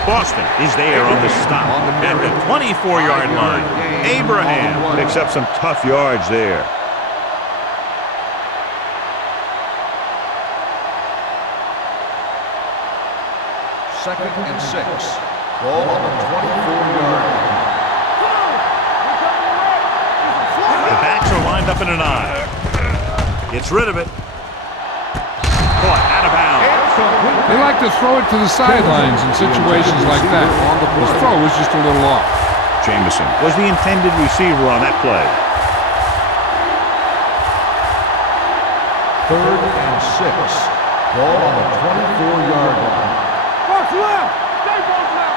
Boston is there on the stop at the 24-yard line. Abraham picks up some tough yards there. Second and 6. Ball on the 24-yard line. The backs are lined up in an I. Gets rid of it. Caught out of bounds. They like to throw it to the sidelines in situations like that. His throw was just a little off. Jameson was the intended receiver on that play. Third and 6. Ball on the 24-yard line. Box left. Stay box left.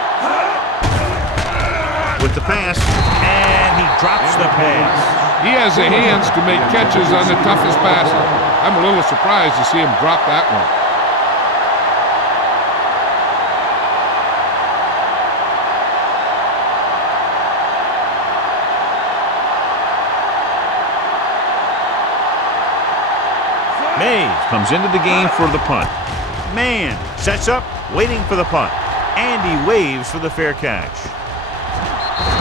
With the pass, and he drops the pass. He has the hands to make catches on the toughest passes. I'm a little surprised to see him drop that one. Mays comes into the game for the punt. Man sets up, waiting for the punt. And he waves for the fair catch.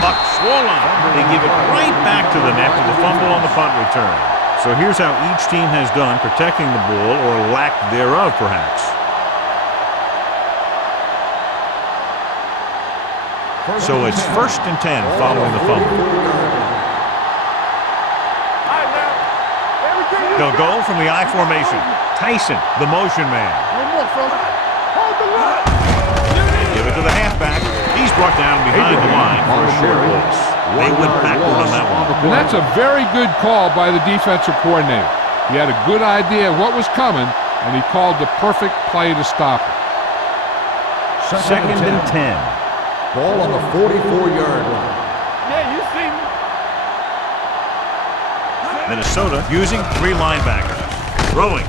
Buck swollen. They give it right back to the net for the fumble on the punt return. So here's how each team has done protecting the ball, or lack thereof, perhaps. So it's first and 10 following the fumble. They'll go from the I formation. Tyson, the motion man. One more, fella. Hold the line. Give it to the halfback. He's brought down behind the line for a short loss. They went backward on that one. And that's a very good call by the defensive coordinator. He had a good idea of what was coming, and he called the perfect play to stop it. Second and 10. Ball on the 44-yard line. Yeah, you see me. Minnesota using 3 linebackers. Throwing.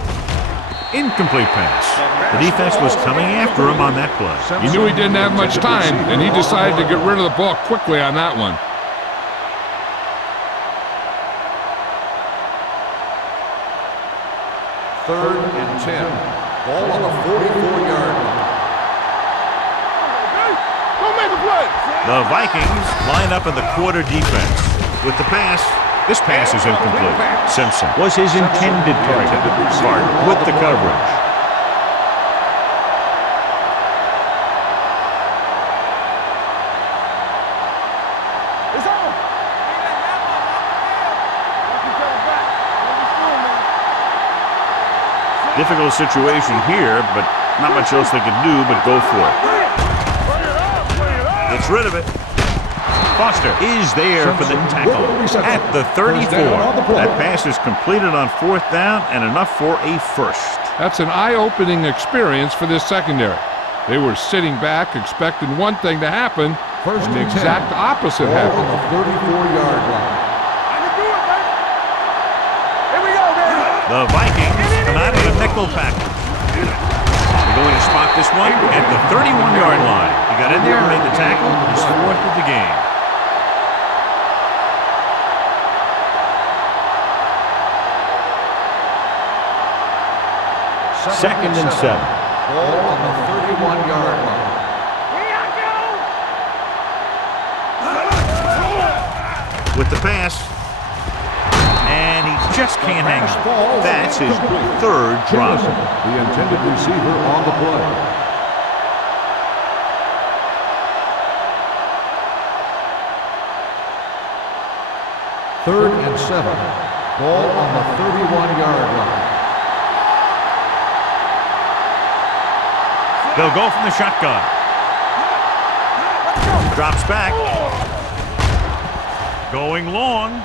Incomplete pass. The defense was coming after him on that play. He knew he didn't have much time, and he decided to get rid of the ball quickly on that one. Third and 10. Ball on the 44-yard line. Don't make the play. The Vikings line up in the quarter defense. With the pass, this pass is incomplete. Simpson was his intended target. Bart with the coverage. It's on. Difficult situation here, but not much else they can do but go for it. Gets rid of it. Foster is there for the tackle at the 34. That pass is completed on 4th down and enough for a first. That's an eye-opening experience for this secondary. They were sitting back expecting one thing to happen, and the exact opposite happened. On the 34-yard line. I can do it, baby. Here we go, baby. The Vikings come out of the nickel package. They're going to spot this one at the 31-yard line. He got in there and made the tackle. His 4th of the game. Second and 7. Ball on the 31-yard line. Here I go. With the pass. And he just can't hang on. That's his 3rd drop. The intended receiver on the play. Third and 7. Ball on the 31-yard line. They'll go from the shotgun. Drops back. Going long.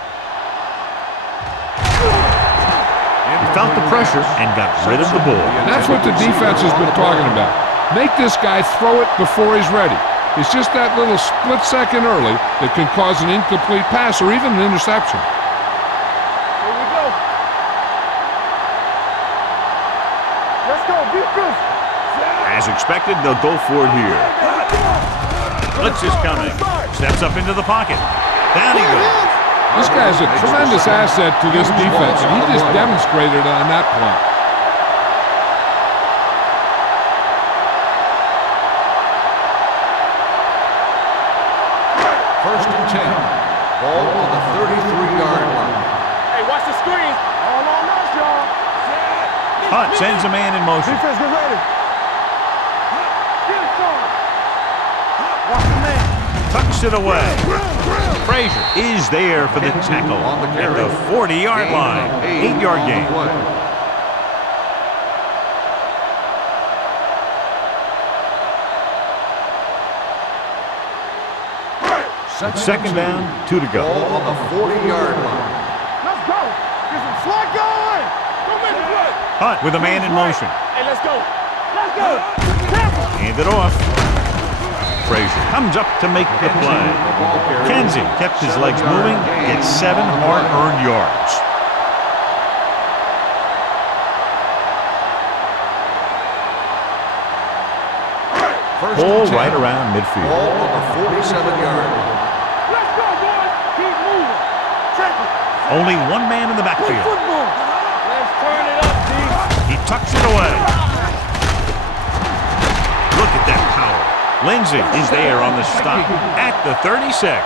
He felt the pressure and got rid of the ball. That's what the defense has been talking about. Make this guy throw it before he's ready. It's just that little split second early that can cause an incomplete pass or even an interception. Here we go. Let's go. Defense. As expected, they'll go for it here. Blitz is coming. Steps up into the pocket. Down he goes. This guy's a tremendous asset to this defense, and he just demonstrated it on that play. First and 10. Ball on the 33-yard line. Hey, watch the screen. All on us, y'all. Hunt sends a man in motion. Defense, get ready. Get it started. Watch the man. Tucks it away. Frazier is there for the tackle at the 40-yard line. 8-yard gain. Second down, 2 to go. Ball on the 40-yard line. Let's go. Get some slot going. Don't make the play. Hunt with a man in motion. Hey, let's go. Let's go. Tackle. Hand it off. Frazier comes up to make the play. Kenzie kept his legs moving, gets 7 hard-earned yards. Ball right around midfield. Ball on the 47-yard line. Let's go, boys. Keep moving. Tackle. Only one man in the backfield. Football. Let's turn it up, D. He tucks it away. Look at that power. Lindsey is there on the stop at the 36.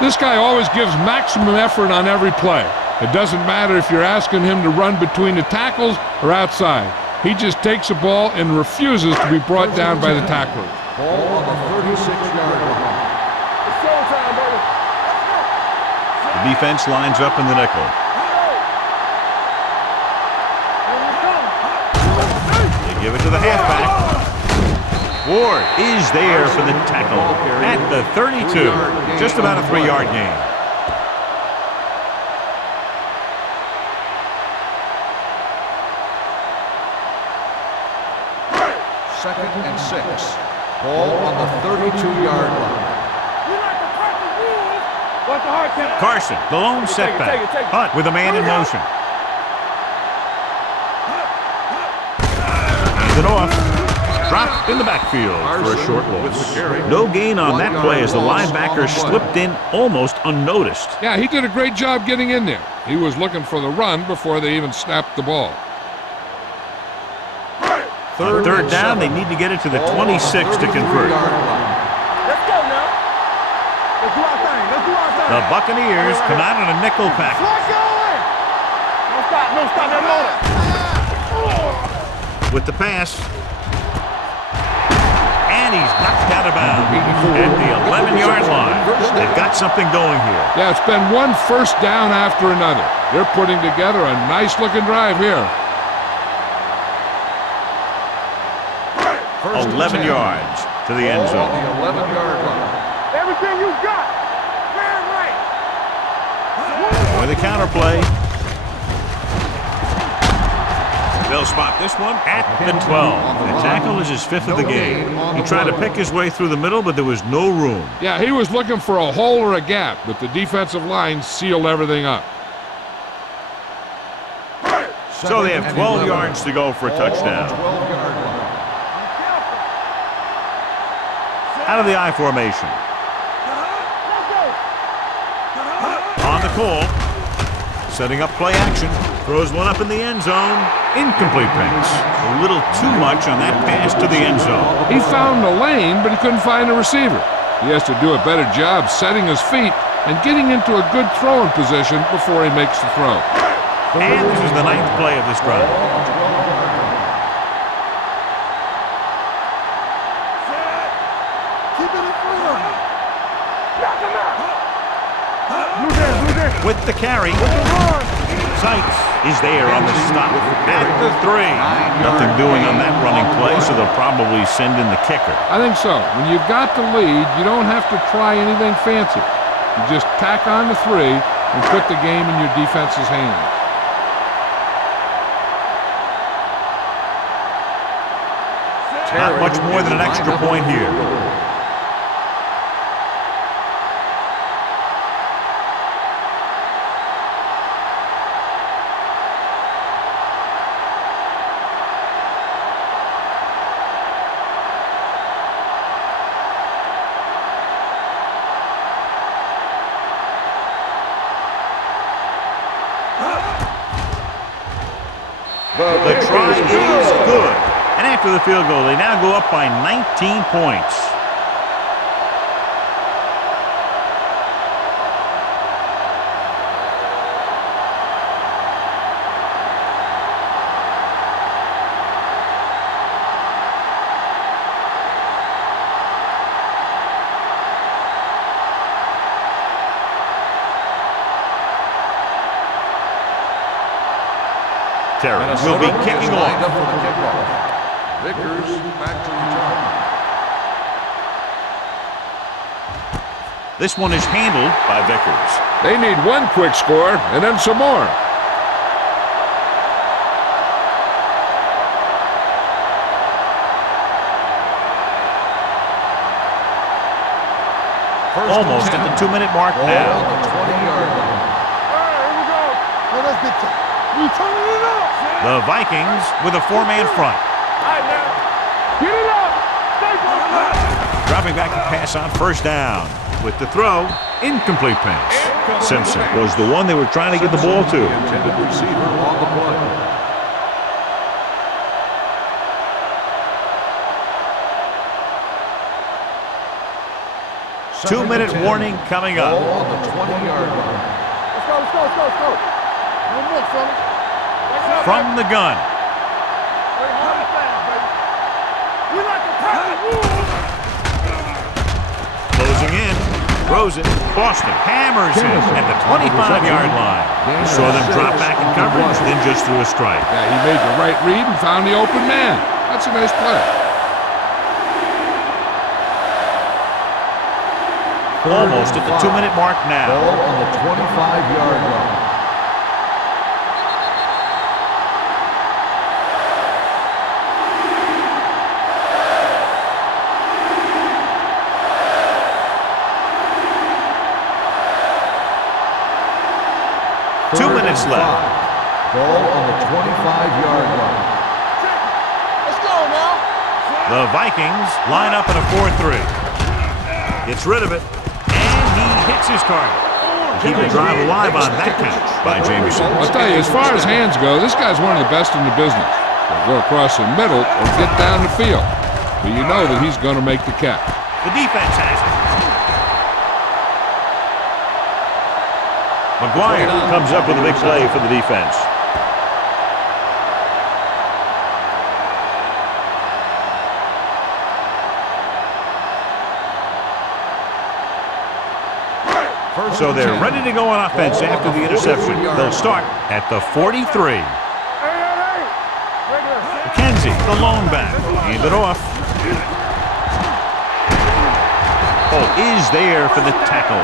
This guy always gives maximum effort on every play. It doesn't matter if you're asking him to run between the tackles or outside. He just takes the ball and refuses to be brought down by the tackler. Ball on the 36-yard line. It's showtime, baby. The defense lines up in the nickel. Here we come. They give it to the halfback. Ward is there for the tackle at the 32. Just about a 3-yard gain. Second and 6. Ball on the 32-yard line. We like to crack the rules. Watch the hard count. Carson, the lone setback. take it. Hunt with a man in motion. Hands it off. Dropped in the backfield for a short loss. No gain on that play as the linebacker slipped in almost unnoticed. Yeah, he did a great job getting in there. He was looking for the run before they even snapped the ball. On third down, they need to get it to the 26 to convert. Let's go now. Let's do our thing. Let's do our thing. The Buccaneers come out on a nickel package. Let's go in. No stop that motor. With the pass. And he's knocked out of bounds at the 11-yard line. They've got something going here. Yeah, it's been one first down after another. They're putting together a nice-looking drive here. 11 yards to the end zone. 11-yard line. Everything you got. Man right. With a counterplay. They'll spot this one at the 12. The tackle is his 5th of the game. He tried to pick his way through the middle, but there was no room. Yeah, he was looking for a hole or a gap, but the defensive line sealed everything up. So they have 12 yards to go for a touchdown. Out of the I formation. On the call. Setting up play action. Throws one up in the end zone. Incomplete pass. A little too much on that pass to the end zone. He found the lane, but he couldn't find a receiver. He has to do a better job setting his feet and getting into a good throwing position before he makes the throw. And this is the 9th play of this drive. With the carry, Sykes is there on the stop at the 3. Nothing doing on that running play, so they'll probably send in the kicker. I think so. When you've got the lead, you don't have to try anything fancy. You just tack on the 3 and put the game in your defense's hands. Not much more than an extra point here. The try is good. And after the field goal, they now go up by 19 points. Terry will be kicking off. Vickers back to return. This one is handled by Vickers. They need one quick score and then some more. Almost at the 2-minute mark now. On the 20-yard line. All right, here we go. Oh, that's big time. We turning it up. The Vikings with a 4-man front. All right, now. Get it up. Stay focused. Dropping back to pass on first down. With the throw, incomplete pass. Simpson was the one they were trying to get the ball to. Intended receiver on the play. Two-minute warning coming up. Ball on the 20-yard line. Let's go, let's go, let's go, let's go. One more, fellas. From the gun. Play hard and fast, baby. We like to pass the rules. Closing in. Throws it. Boston hammers it at the 25-yard line. He saw them drop back in coverage, then just threw a strike. Yeah, he made the right read and found the open man. That's a nice play. Almost at the 2-minute mark now. Ball on the 25-yard line. Minutes left. Ball on the 25-yard line. Let's go now. The Vikings line up in a 4-3. Gets rid of it, and he hits his target. Keep the drive alive on that catch by Jameson. I'll tell you, as far as hands go, this guy's one of the best in the business. He'll go across the middle or get down the field. But you know that he's going to make the catch. The defense has it. McGuire comes up with a big play for the defense. So they're ready to go on offense after the interception. They'll start at the 43. McKenzie, the lone back. Hand it off. Is there for the tackle.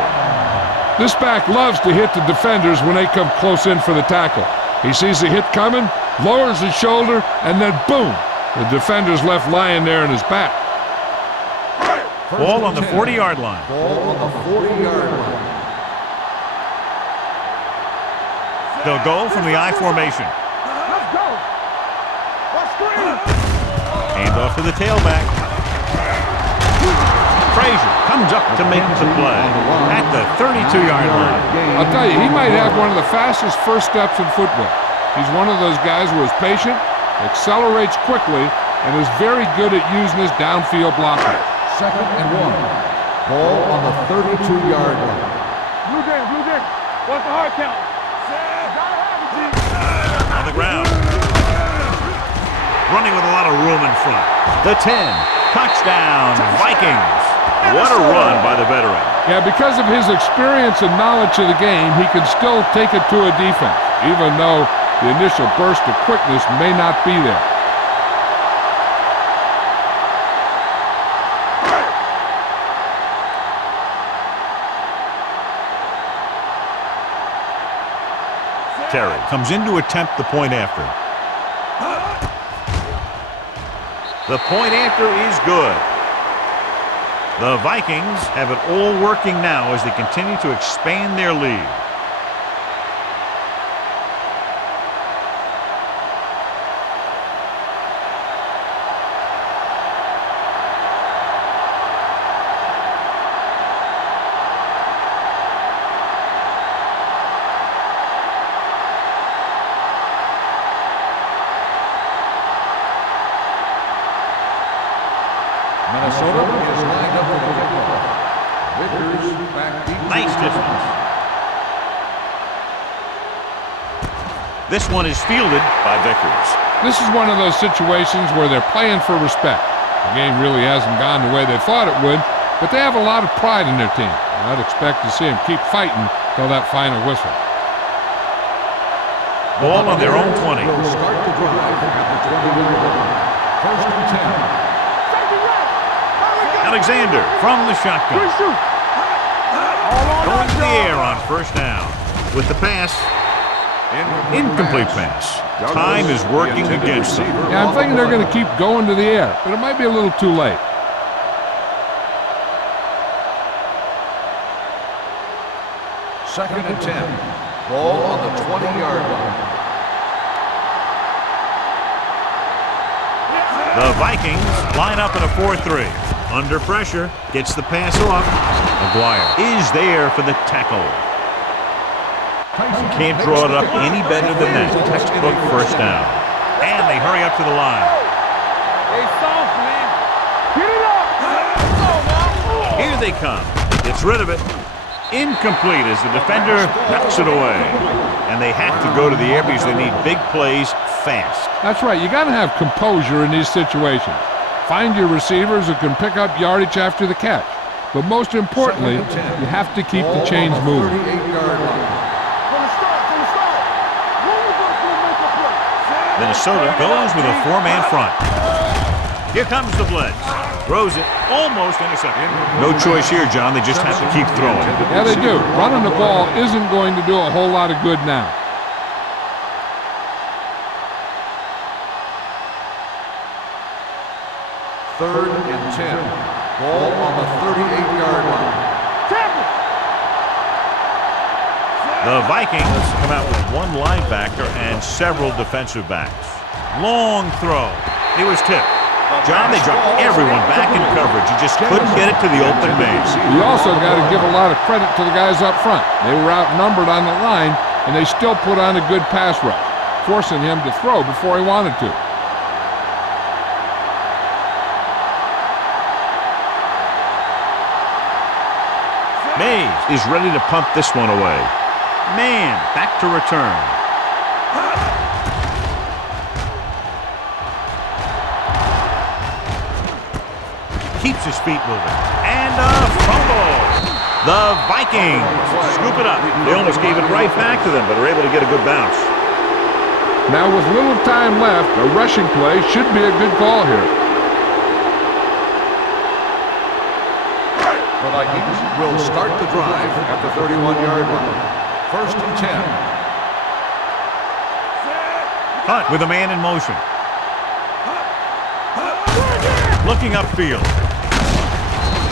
This back loves to hit the defenders when they come close in for the tackle. He sees the hit coming, lowers his shoulder, and then boom! The defender's left lying there in his back. Ball on the 40-yard line. Ball on the 40-yard line. They'll go from the I formation. Let's go. Let's screen. Hand off to the tailback. Frazier comes up to make the play at the 32-yard line. I'll tell you, he might have one of the fastest first steps in football. He's one of those guys who is patient, accelerates quickly, and is very good at using his downfield blocking. 2nd and 1. Ball on the 32-yard line. Blue game. What's the hard count? On the ground. Running with a lot of room in front. The 10. Touchdown, Vikings. What a run by the veteran. Yeah, because of his experience and knowledge of the game, he can still take it to a defense, even though the initial burst of quickness may not be there. Terry comes in to attempt the point after. The point after is good. The Vikings have it all working now as they continue to expand their lead. Minnesota is lined up for the kickoff. Vickers back deep. Nice distance. This one is fielded by Vickers. This is one of those situations where they're playing for respect. The game really hasn't gone the way they thought it would, but they have a lot of pride in their team. I'd expect to see them keep fighting till that final whistle. Ball on their own 20. Will start the drive at the 20-yard line. 1st and 10. Alexander from the shotgun. Going to the air on 1st down. With the pass. Incomplete pass. Time is working against them. Yeah, I'm thinking they're going to keep going to the air, but it might be a little too late. Second and 10. Ball on the 20-yard line. The Vikings line up in a 4-3. Under pressure, gets the pass off. McGuire is there for the tackle. Can't draw it up any better than that. Textbook 1st down. And they hurry up to the line. Hey, soft, man. Get it up. Here they come. Gets rid of it. Incomplete as the defender knocks it away. And they have to go to the air because they need big plays fast. That's right. You got to have composure in these situations. Find your receivers who can pick up yardage after the catch. But most importantly, you have to keep the chains moving. 38-yard line. Minnesota goes with a 4-man front. Here comes the blitz. Throws it, almost intercepted. No choice here, John. They just have to keep throwing. Yeah, they do. Running the ball isn't going to do a whole lot of good now. Third and 10. Ball on the 38-yard line. The Vikings come out with one linebacker and several defensive backs. Long throw. It was tipped. John, they dropped everyone back in coverage. You just couldn't get it to the open man. You also got to give a lot of credit to the guys up front. They were outnumbered on the line, and they still put on a good pass rush, forcing him to throw before he wanted to. is ready to punt this one away. Man, back to return. Keeps his feet moving. And a fumble. The Vikings scoop it up. They almost gave it right back to them, but are able to get a good bounce. Now with little time left, a rushing play should be a good call here. The Vikings will start the drive at the 31-yard line. 1st and 10. Hunt with a man in motion. Looking upfield.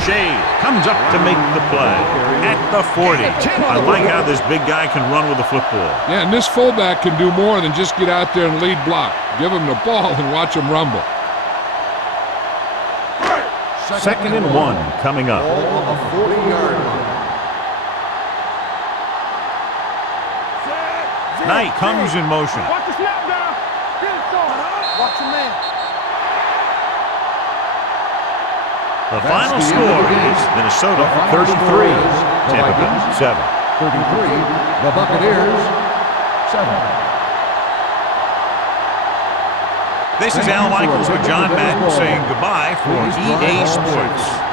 Shea comes up to make the play at the 40. I like how this big guy can run with the football. Yeah, and this fullback can do more than just get out there and lead block. Give him the ball and watch him rumble. 2nd and 1 coming up. Ball on the 40-yard line. Knight comes in motion. Watch the snap down. Get it on. Watch your man. The final score is Minnesota 33, Tampa Bay 7. 33, the Buccaneers 7. This is Al Michaels with John Madden saying goodbye for EA Sports.